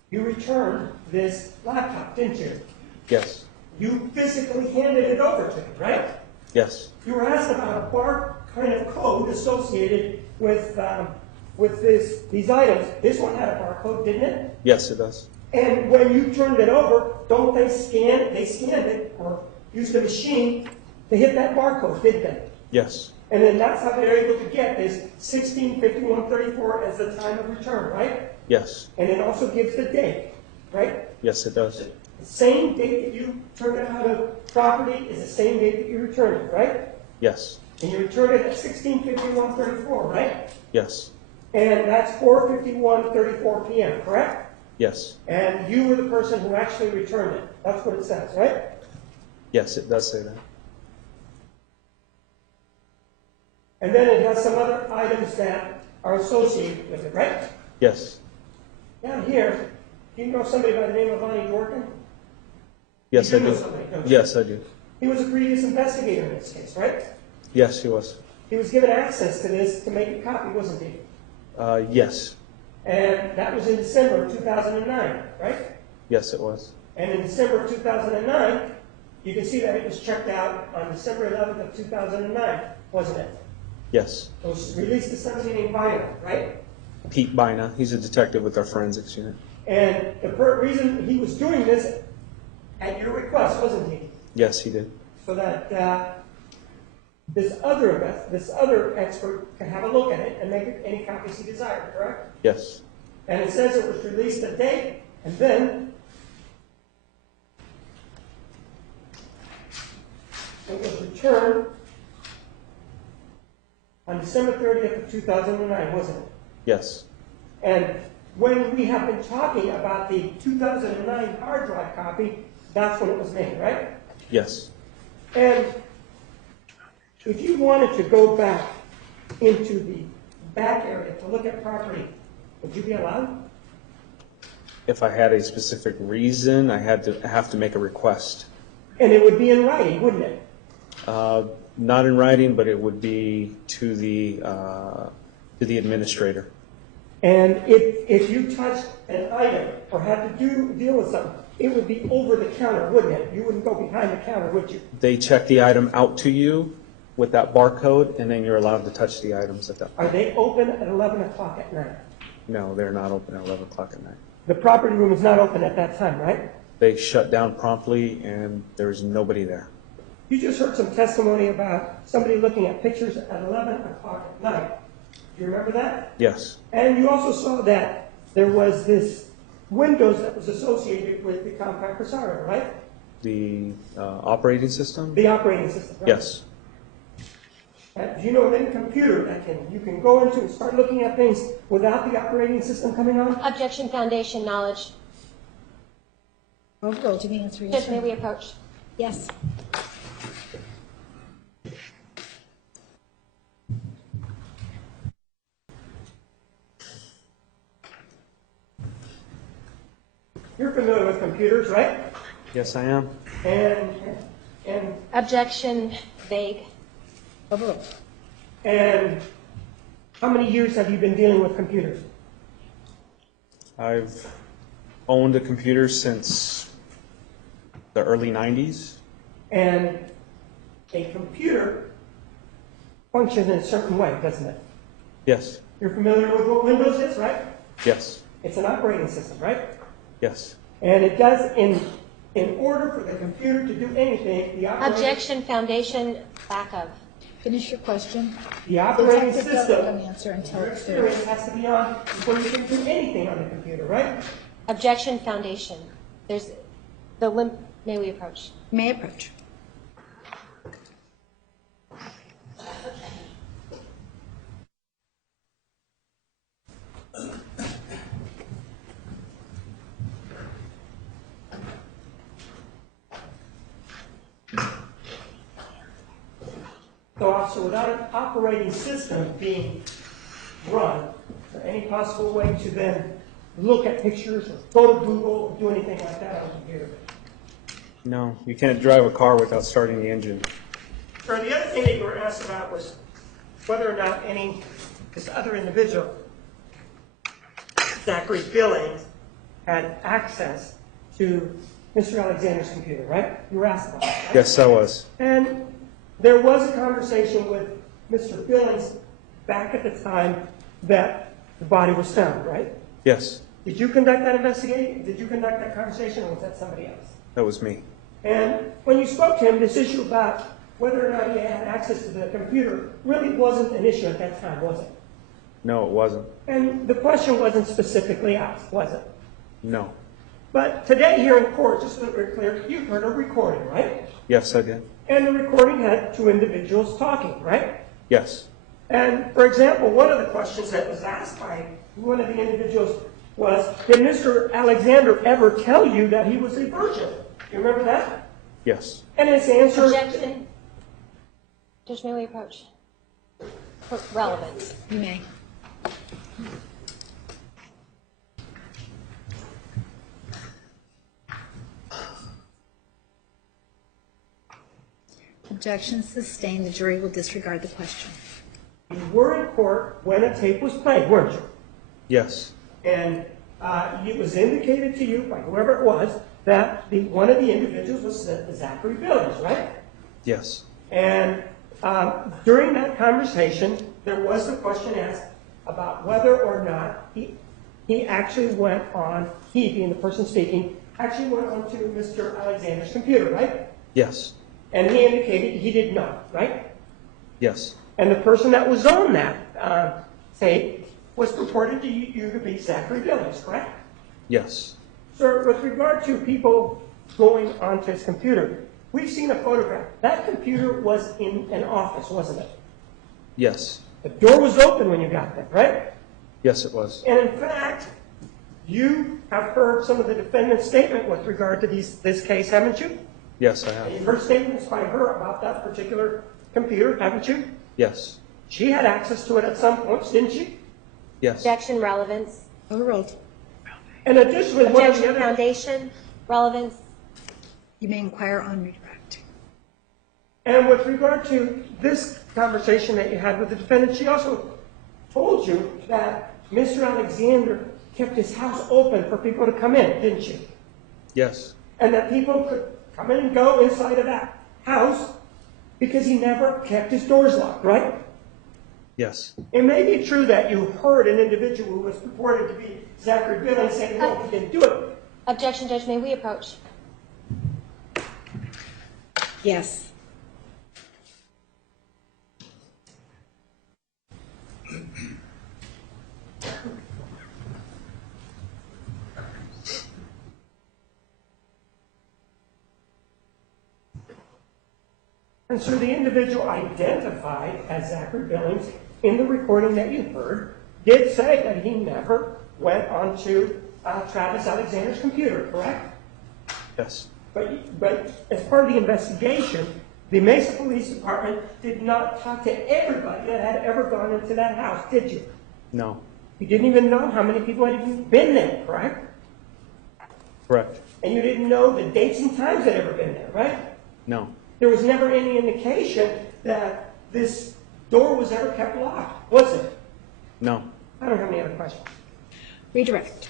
you returned this laptop, didn't you? Yes. You physically handed it over to them, right? Yes. You were asked about a bar kind of code associated with these items. This one had a barcode, didn't it? Yes, it does. And when you turned it over, don't they scan? They scanned it or used a machine to hit that barcode, didn't they? Yes. And then that's how they're able to get this 165134 as the time of return, right? Yes. And it also gives the date, right? Yes, it does. The same date that you turned it out of property is the same date that you returned it, right? Yes. And you returned it at 165134, right? Yes. And that's 4:51:34 p.m., correct? Yes. And you were the person who actually returned it. That's what it says, right? Yes, it does say that. And then it has some other items that are associated with it, right? Yes. Down here, do you know somebody by the name of Lonnie Dorkin? Yes, You I do know do. somebody, don't you? Yes, I do. He was a previous investigator in this case, right? Yes, he was. He was given access to this to make a copy, wasn't he? Yes. And that was in December of 2009, right? Yes, it was. And in December of 2009, you can see that it was checked out on December 11th of 2009, wasn't it? Yes. It was released to somebody named Bynum, right? Pete Bina, he's a detective with our forensics unit. And the reason he was doing this at your request, wasn't he? Yes, he did. So that this other expert can have a look at it and make any copies he desired, correct? Yes. And it says it was released a date, and then it was returned on December 30th of 2009, wasn't it? Yes. And when we have been talking about the 2009 hard drive copy, that's when it was made, right? Yes. And if you wanted to go back into the back area to look at property, would you be allowed? If I had a specific reason, I have to make a request. And it would be in writing, wouldn't it? Not in writing, but it would be to the administrator. And if you touched an item or had to deal with something, it would be over the counter, wouldn't it? You wouldn't go behind the counter, would you? They check the item out to you with that barcode, and then you're allowed to touch the items at that point. Are they open at 11 o'clock at night? No, they're not open at 11 o'clock at night. The property room is not open at that time, right? They shut down promptly, and there's nobody there. You just heard some testimony about somebody looking at pictures at 11 o'clock at night. Do you remember that? Yes. And you also saw that there was this Windows that was associated with the compact Rosario, right? The operating system? The operating system, right? Yes. Do you know of any computer that you can go into and start looking at things without the operating system coming on? Objection, foundation, knowledge. Overrule, to the answer, yes. Judge, sir. may we approach? Yes. You're familiar with computers, right? Yes, I am. And Objection, vague. Overrule. and how many years have you been dealing with computers? I've owned a computer since the early 90s. And a computer functions in a certain way, doesn't it? Yes. You're familiar with what Windows is, right? Yes. It's an operating system, right? Yes. And it does, in order for the computer to do anything, the operating, Objection, foundation, lack of. Finish your question. the operating Detective, don't system, answer until your it's through. experience has to be on before you can do anything on the computer, right? Objection, foundation. There's the limp. May we approach? May approach. So, officer, without an operating system being run, is there any possible way to then look at pictures or go to Google or do anything like that on the computer? No, you can't drive a car without starting the engine. Sir, the other thing that you were asked about was whether or not this other individual, Zachary Billings, had access to Mr. Alexander's computer, right? You were asked about that, right? Yes, I was. And there was a conversation with Mr. Billings back at the time that the body was found, right? Yes, Did you conduct that investigation? Did you conduct that conversation, or was that somebody else? that was me. And when you spoke to him, this issue about whether or not he had access to the computer really wasn't an issue at that time, was it? No, it wasn't. And the question wasn't specifically asked, was it? No. But today here in court, just so that we're clear, you heard a recording, right? Yes, I did. And the recording had two individuals talking, right? Yes. And, for example, one of the questions that was asked by one of the individuals was, did Mr. Alexander ever tell you that he was a virgin? You remember that? Yes. And his answer... Objection. Judge, may we approach? For relevance. You may. Objection sustained. The jury will disregard the question. You were in court when a tape was played, weren't you? Yes. And it was indicated to you by whoever it was that one of the individuals was Zachary Billings, right? Yes. And during that conversation, there was the question asked about whether or not he actually went on, he being the person speaking, actually went onto Mr. Alexander's computer, right? Yes. And he indicated he did not, right? Yes. And the person that was on that tape was purported to you to be Zachary Billings, correct? Yes. Sir, with regard to people going onto his computer, we've seen a photograph. That computer was in an office, wasn't it? Yes. The door was open when you got there, right? Yes, it was. And in fact, you have heard some of the defendant's statement with regard to this case, haven't you? Yes, I And have. you've heard statements by her about that particular computer, haven't you? Yes. She had access to it at some points, didn't she? Yes. Objection, relevance. Overruled. And additionally, one of the Objection, other... foundation, relevance. You may inquire on redirect. And with regard to this conversation that you had with the defendant, she also told you that Mr. Alexander kept his house open for people to come in, didn't she? Yes. And that people could come in and go inside of that house because he never kept his doors locked, right? Yes. It may be true that you heard an individual who was purported to be Zachary Billings saying, no, he didn't do it. Objection, Judge, may we approach? Yes. And so the individual identified as Zachary Billings in the recording that you heard did say that he never went onto Travis Alexander's computer, correct? Yes. But as part of the investigation, the Mesa Police Department did not talk to everybody that had ever gone into that house, did you? No. You didn't even know how many people had even been there, correct? Correct. And you didn't know the dates and times that had ever been there, right? No. There was never any indication that this door was ever kept locked, was it? No. I don't have any other questions. Redirect.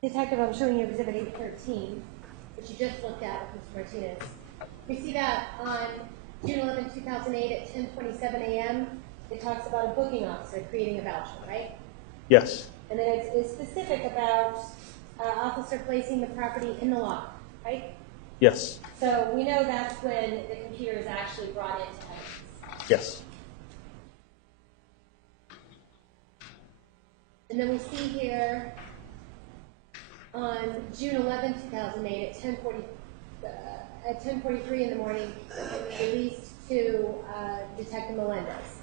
Detective, I'm showing you Exhibit 813, which you just looked at with Mr. Martinez. You see that on June 11, 2008 at 10:27 a.m., it talks about a booking officer creating a voucher, right? Yes. And then it's specific about officer placing the property in the lock, right? Yes. So we know that's when the computer is actually brought into evidence. Yes. And then we see here on June 11, 2008 at 10:43 in the morning, it was released to Detective Melendez.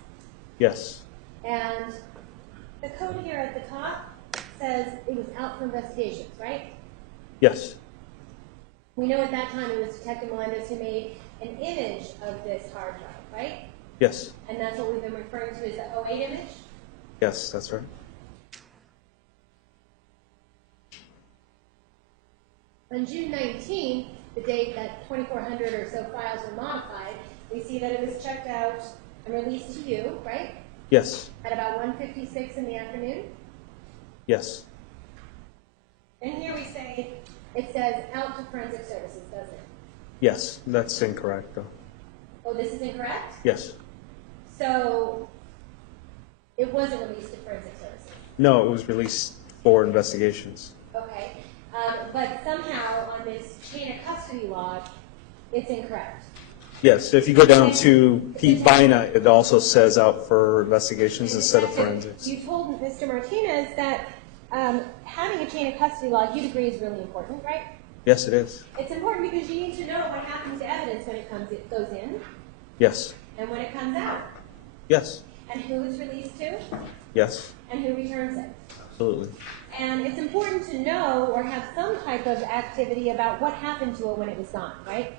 Yes. And the code here at the top says it was out for investigations, right? Yes. We know at that time it was Detective Melendez who made an image of this hard drive, right? Yes. And that's what we've been referring to as the 08 image? Yes, that's right. On June 19th, the date that 2,400 or so files were modified, we see that it was checked out and released to you, right? Yes. At about 1:56 in the afternoon. Yes. And here we say, it says out to forensic services, doesn't it? Yes. That's incorrect, though. Oh, this is incorrect? Yes. So, it wasn't released to forensic services. No, it was released for investigations. Okay. But somehow on this chain of custody log, it's incorrect. Yes. If you go down to Pete Bina, it also says out for investigations instead of forensics. You told Mr. Martinez that having a chain of custody log, you'd agree, is really important, right? Yes, it is. It's important because you need to know what happens to evidence when it goes in Yes. and when it comes out. Yes. And who it's released to Yes. and who returns it. Absolutely. And it's important to know or have some type of activity about what happened to it when it was gone, right?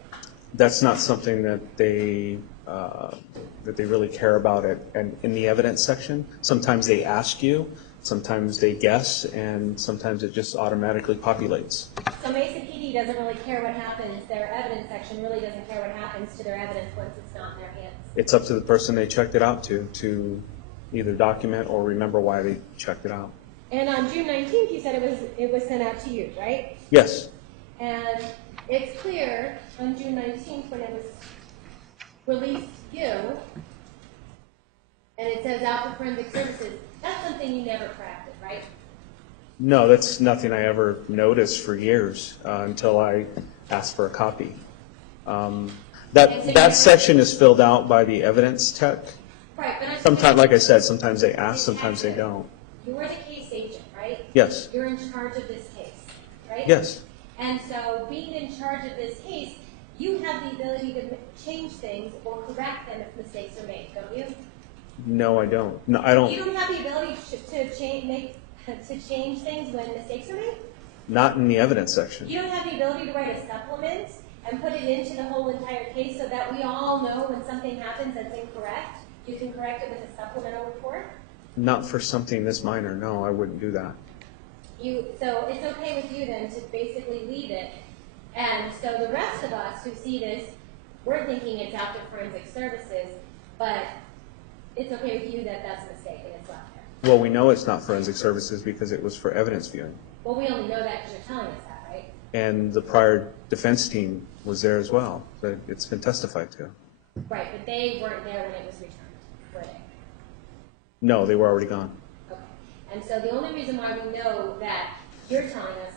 That's not something that they really care about and in the evidence section. Sometimes they ask you, sometimes they guess, and sometimes it just automatically populates. So Mesa PD doesn't really care what happens. Their evidence section really doesn't care what happens to their evidence once it's not in their hands. It's up to the person they checked it out to either document or remember why they checked it out. And on June 19th, you said it was sent out to you, right? Yes. And it's clear on June 19th when it was released to you, and it says out for forensic services, that's something you never corrected, right? No, that's nothing I ever noticed for years until I asked for a copy. That section is filled out by the evidence tech. Right, but Sometimes, like I said, sometimes they ask, sometimes they don't. You're the case agent, right? Yes. You're in charge of this case, right? Yes. And so being in charge of this case, you have the ability to change things or correct them if mistakes are made, don't you? No, I don't. No, I don't. You don't have the ability to change things when mistakes are made? Not in the evidence section. You don't have the ability to write a supplement and put it into the whole entire case so that we all know when something happens that's incorrect? You can correct it with a supplemental report? Not for something this minor. No, I wouldn't do that. So it's okay with you then to basically leave it. And so the rest of us who see this, we're thinking it's after forensic services, but it's okay with you that that's a mistake and it's left there. Well, we know it's not forensic services because it was for evidence viewing. Well, we only know that because you're telling us that, right? And the prior defense team was there as well. So it's been testified to. Right, but they weren't there when it was returned, were they? No, they were already gone. Okay. And so the only reason why we know that you're telling us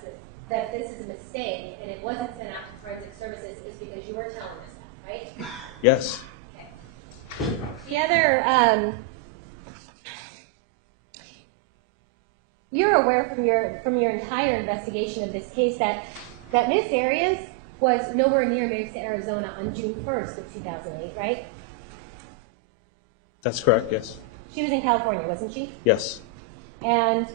that this is a mistake and it wasn't sent out to forensic services is because you were telling us that, right? Yes. Okay. The other, you're aware from your entire investigation of this case that Miss Arias was nowhere near Mesa, Arizona on June 1st of 2008, right? That's correct, yes. She was in California, wasn't she? Yes. And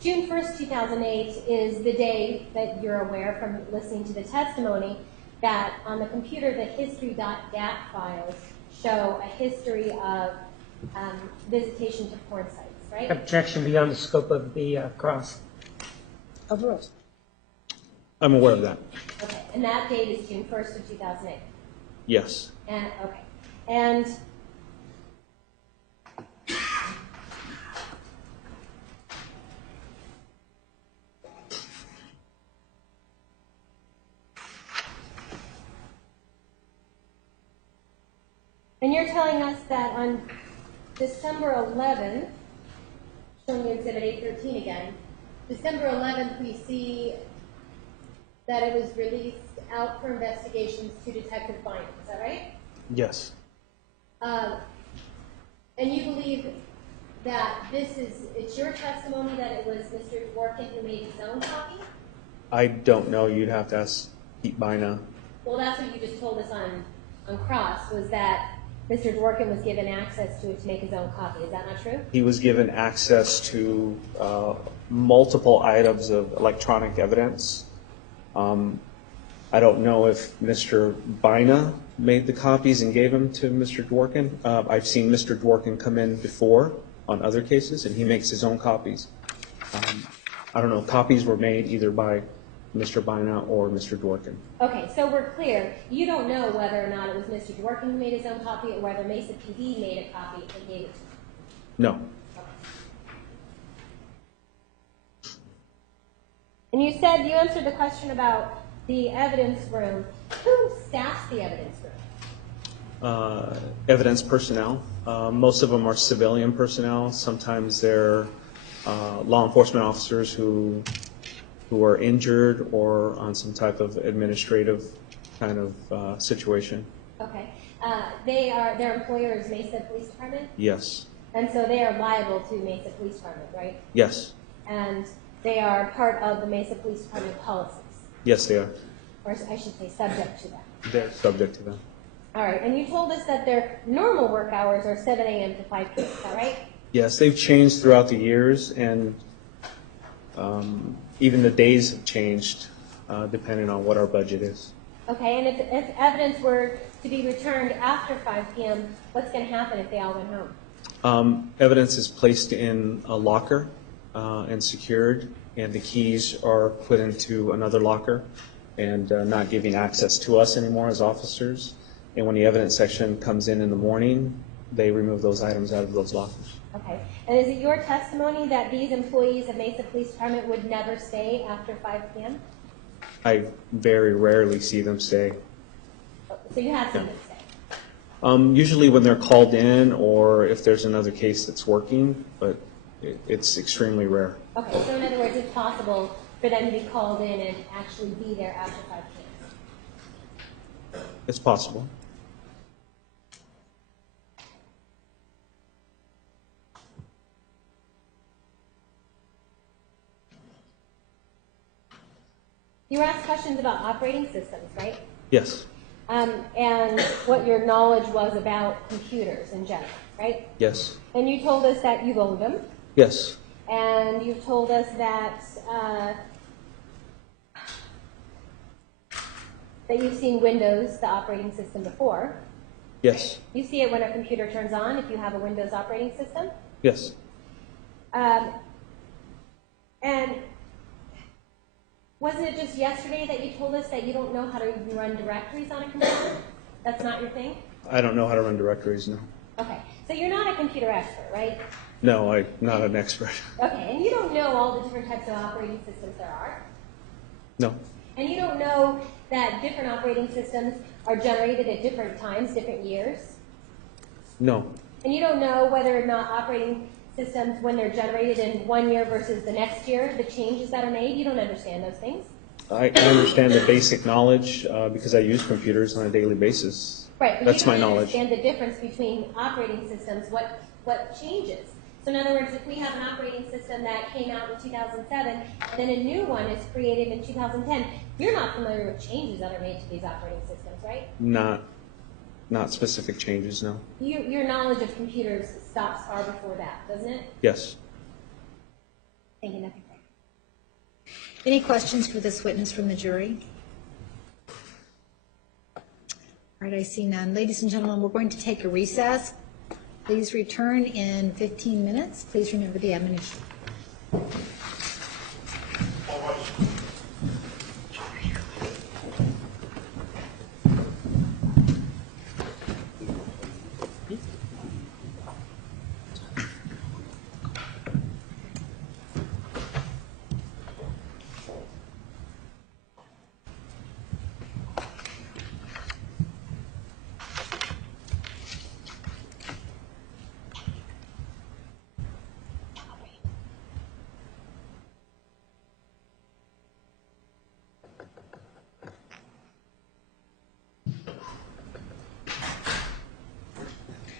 June 1st, 2008 is the day that you're aware from listening to the testimony that on the computer the history.dat files show a history of visitation to porn sites, right? Objection beyond the scope of the cross. Overruled. I'm aware of that. Okay, and that date is June 1st of 2008. Yes. And okay, and you're telling us that on December 11th, showing you Exhibit 813 again, December 11th we see that it was released out for investigations to Detective Bynum. Is that right? Yes. And you believe that it's your testimony that it was Mr. Dworkin who made his own copy? I don't know. You'd have to ask Pete Bina. Well, that's what you just told us on Cross, was that Mr. Dworkin was given access to it to make his own copy. Is that not true? He was given access to multiple items of electronic evidence. I don't know if Mr. Bina made the copies and gave them to Mr. Dworkin. I've seen Mr. Dworkin come in before on other cases, and he makes his own copies. I don't know. Copies were made either by Mr. Bina or Mr. Dworkin. Okay, so we're clear. You don't know whether or not it was Mr. Dworkin who made his own copy or whether Mesa PD made a copy and gave it to him? No. Okay. And you said you answered the question about the evidence room. Who staffs the evidence room? Evidence personnel. Most of them are civilian personnel. Sometimes they're law enforcement officers who are injured or on some type of administrative kind of situation. Okay. Their employer is Mesa Police Department? Yes. And so they are liable to Mesa Police Department, right? Yes. And they are part of the Mesa Police Department policies? Yes, they are. Or I should say subject to them. They're subject to them. All right. And you told us that their normal work hours are 7 a.m. to 5 p.m. Is that right? Yes, they've changed throughout the years, and Even the days have changed depending on what our budget is. Okay, and if evidence were to be returned after 5 p.m., what's going to happen if they all went home? Evidence is placed in a locker and secured, and the keys are put into another locker and not giving access to us anymore as officers. And when the evidence section comes in the morning, they remove those items out of those lockers. Okay, and is it your testimony that these employees of Mesa Police Department would never stay after 5 p.m.? I very rarely see them stay. So you have seen them stay? Usually when they're called in or if there's another case that's working, but it's extremely rare. Okay, so in other words, it's possible for them to be called in and actually be there after 5 p.m.? It's possible. You were asked questions about operating systems, right? Yes. And what your knowledge was about computers in general, right? Yes. And you told us that you've owned them. Yes. And you've told us that that you've seen Windows, the operating system, before. Yes. You see it when a computer turns on if you have a Windows operating system. Yes. And wasn't it just yesterday that you told us that you don't know how to run directories on a computer? That's not your thing? I don't know how to run directories, no. Okay, so you're not a computer expert, right? No, I'm not an expert. Okay, and you don't know all the different types of operating systems there are? No. And you don't know that different operating systems are generated at different times, different years? No. And you don't know whether or not operating systems, when they're generated in 1 year versus the next year, the changes that are made? You don't understand those things? I understand the basic knowledge because I use computers on a daily basis. Right, but that's you my don't knowledge. understand the difference between operating systems, what changes. So in other words, if we have an operating system that came out in 2007, and then a new one is created in 2010, you're not familiar with changes that are made to these operating systems, right? Not specific changes, no. Your knowledge of computers stops far before that, doesn't it? Yes. Thank you, nothing. Any questions for this witness from the jury? All right, I see none. Ladies and gentlemen, we're going to take a recess. Please return in 15 minutes. Please remember the admonition.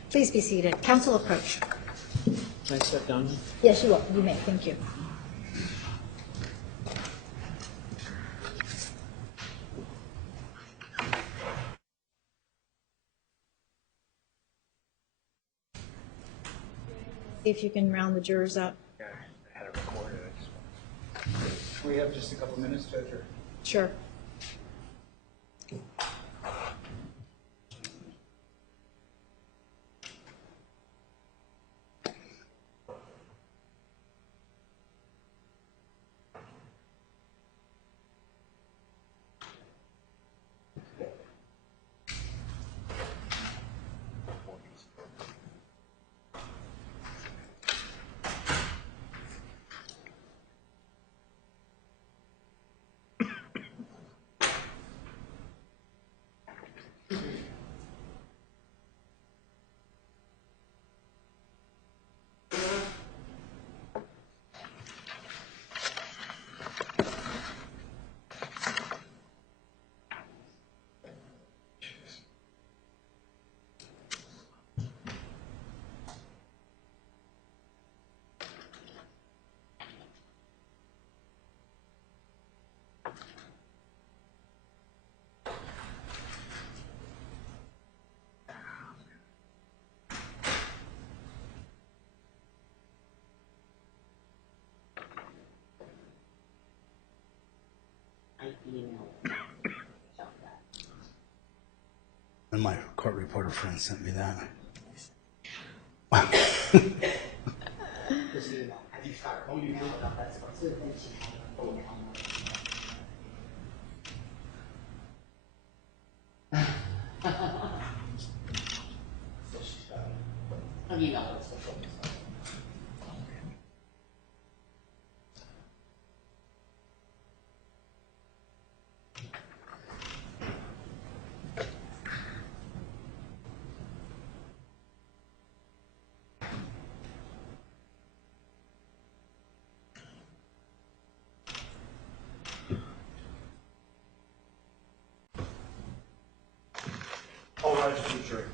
Please be seated. Counsel approach. Can I sit down? Yes, you will. You may. Thank you. See if you can round the jurors up. Yeah, I had it recorded. Can we have just a couple minutes, Judge? Sure. email. And my court reporter friend sent me that. This email. Have you started email about that stuff? So then she had an email. So she's got an email. All rise for the jury.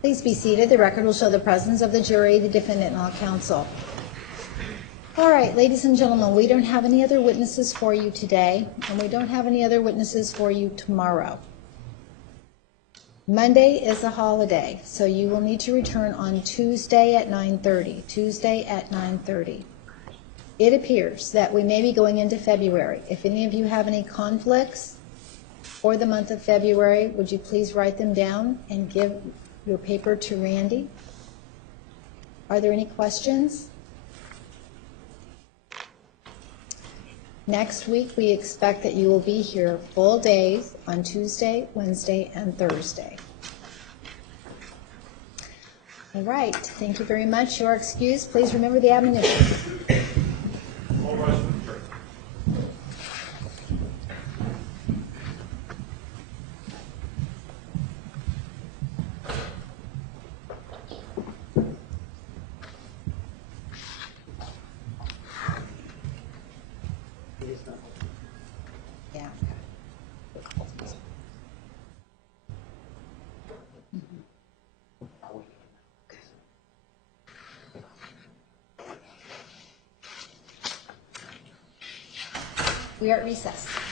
Please be seated. The record will show the presence of the jury, the defendant, and all counsel. All right, ladies and gentlemen, we don't have any other witnesses for you today, and we don't have any other witnesses for you tomorrow. Monday is a holiday, so you will need to return on Tuesday at 9:30. Tuesday at 9:30. It appears that we may be going into February. If any of you have any conflicts for the month of February, would you please write them down and give your paper to Randy? Are there any questions? Next week, we expect that you will be here full days on Tuesday, Wednesday, and Thursday. All right, thank you very much. You are excused. Please remember the admonition. All rise for the jury. Yeah. We are at recess.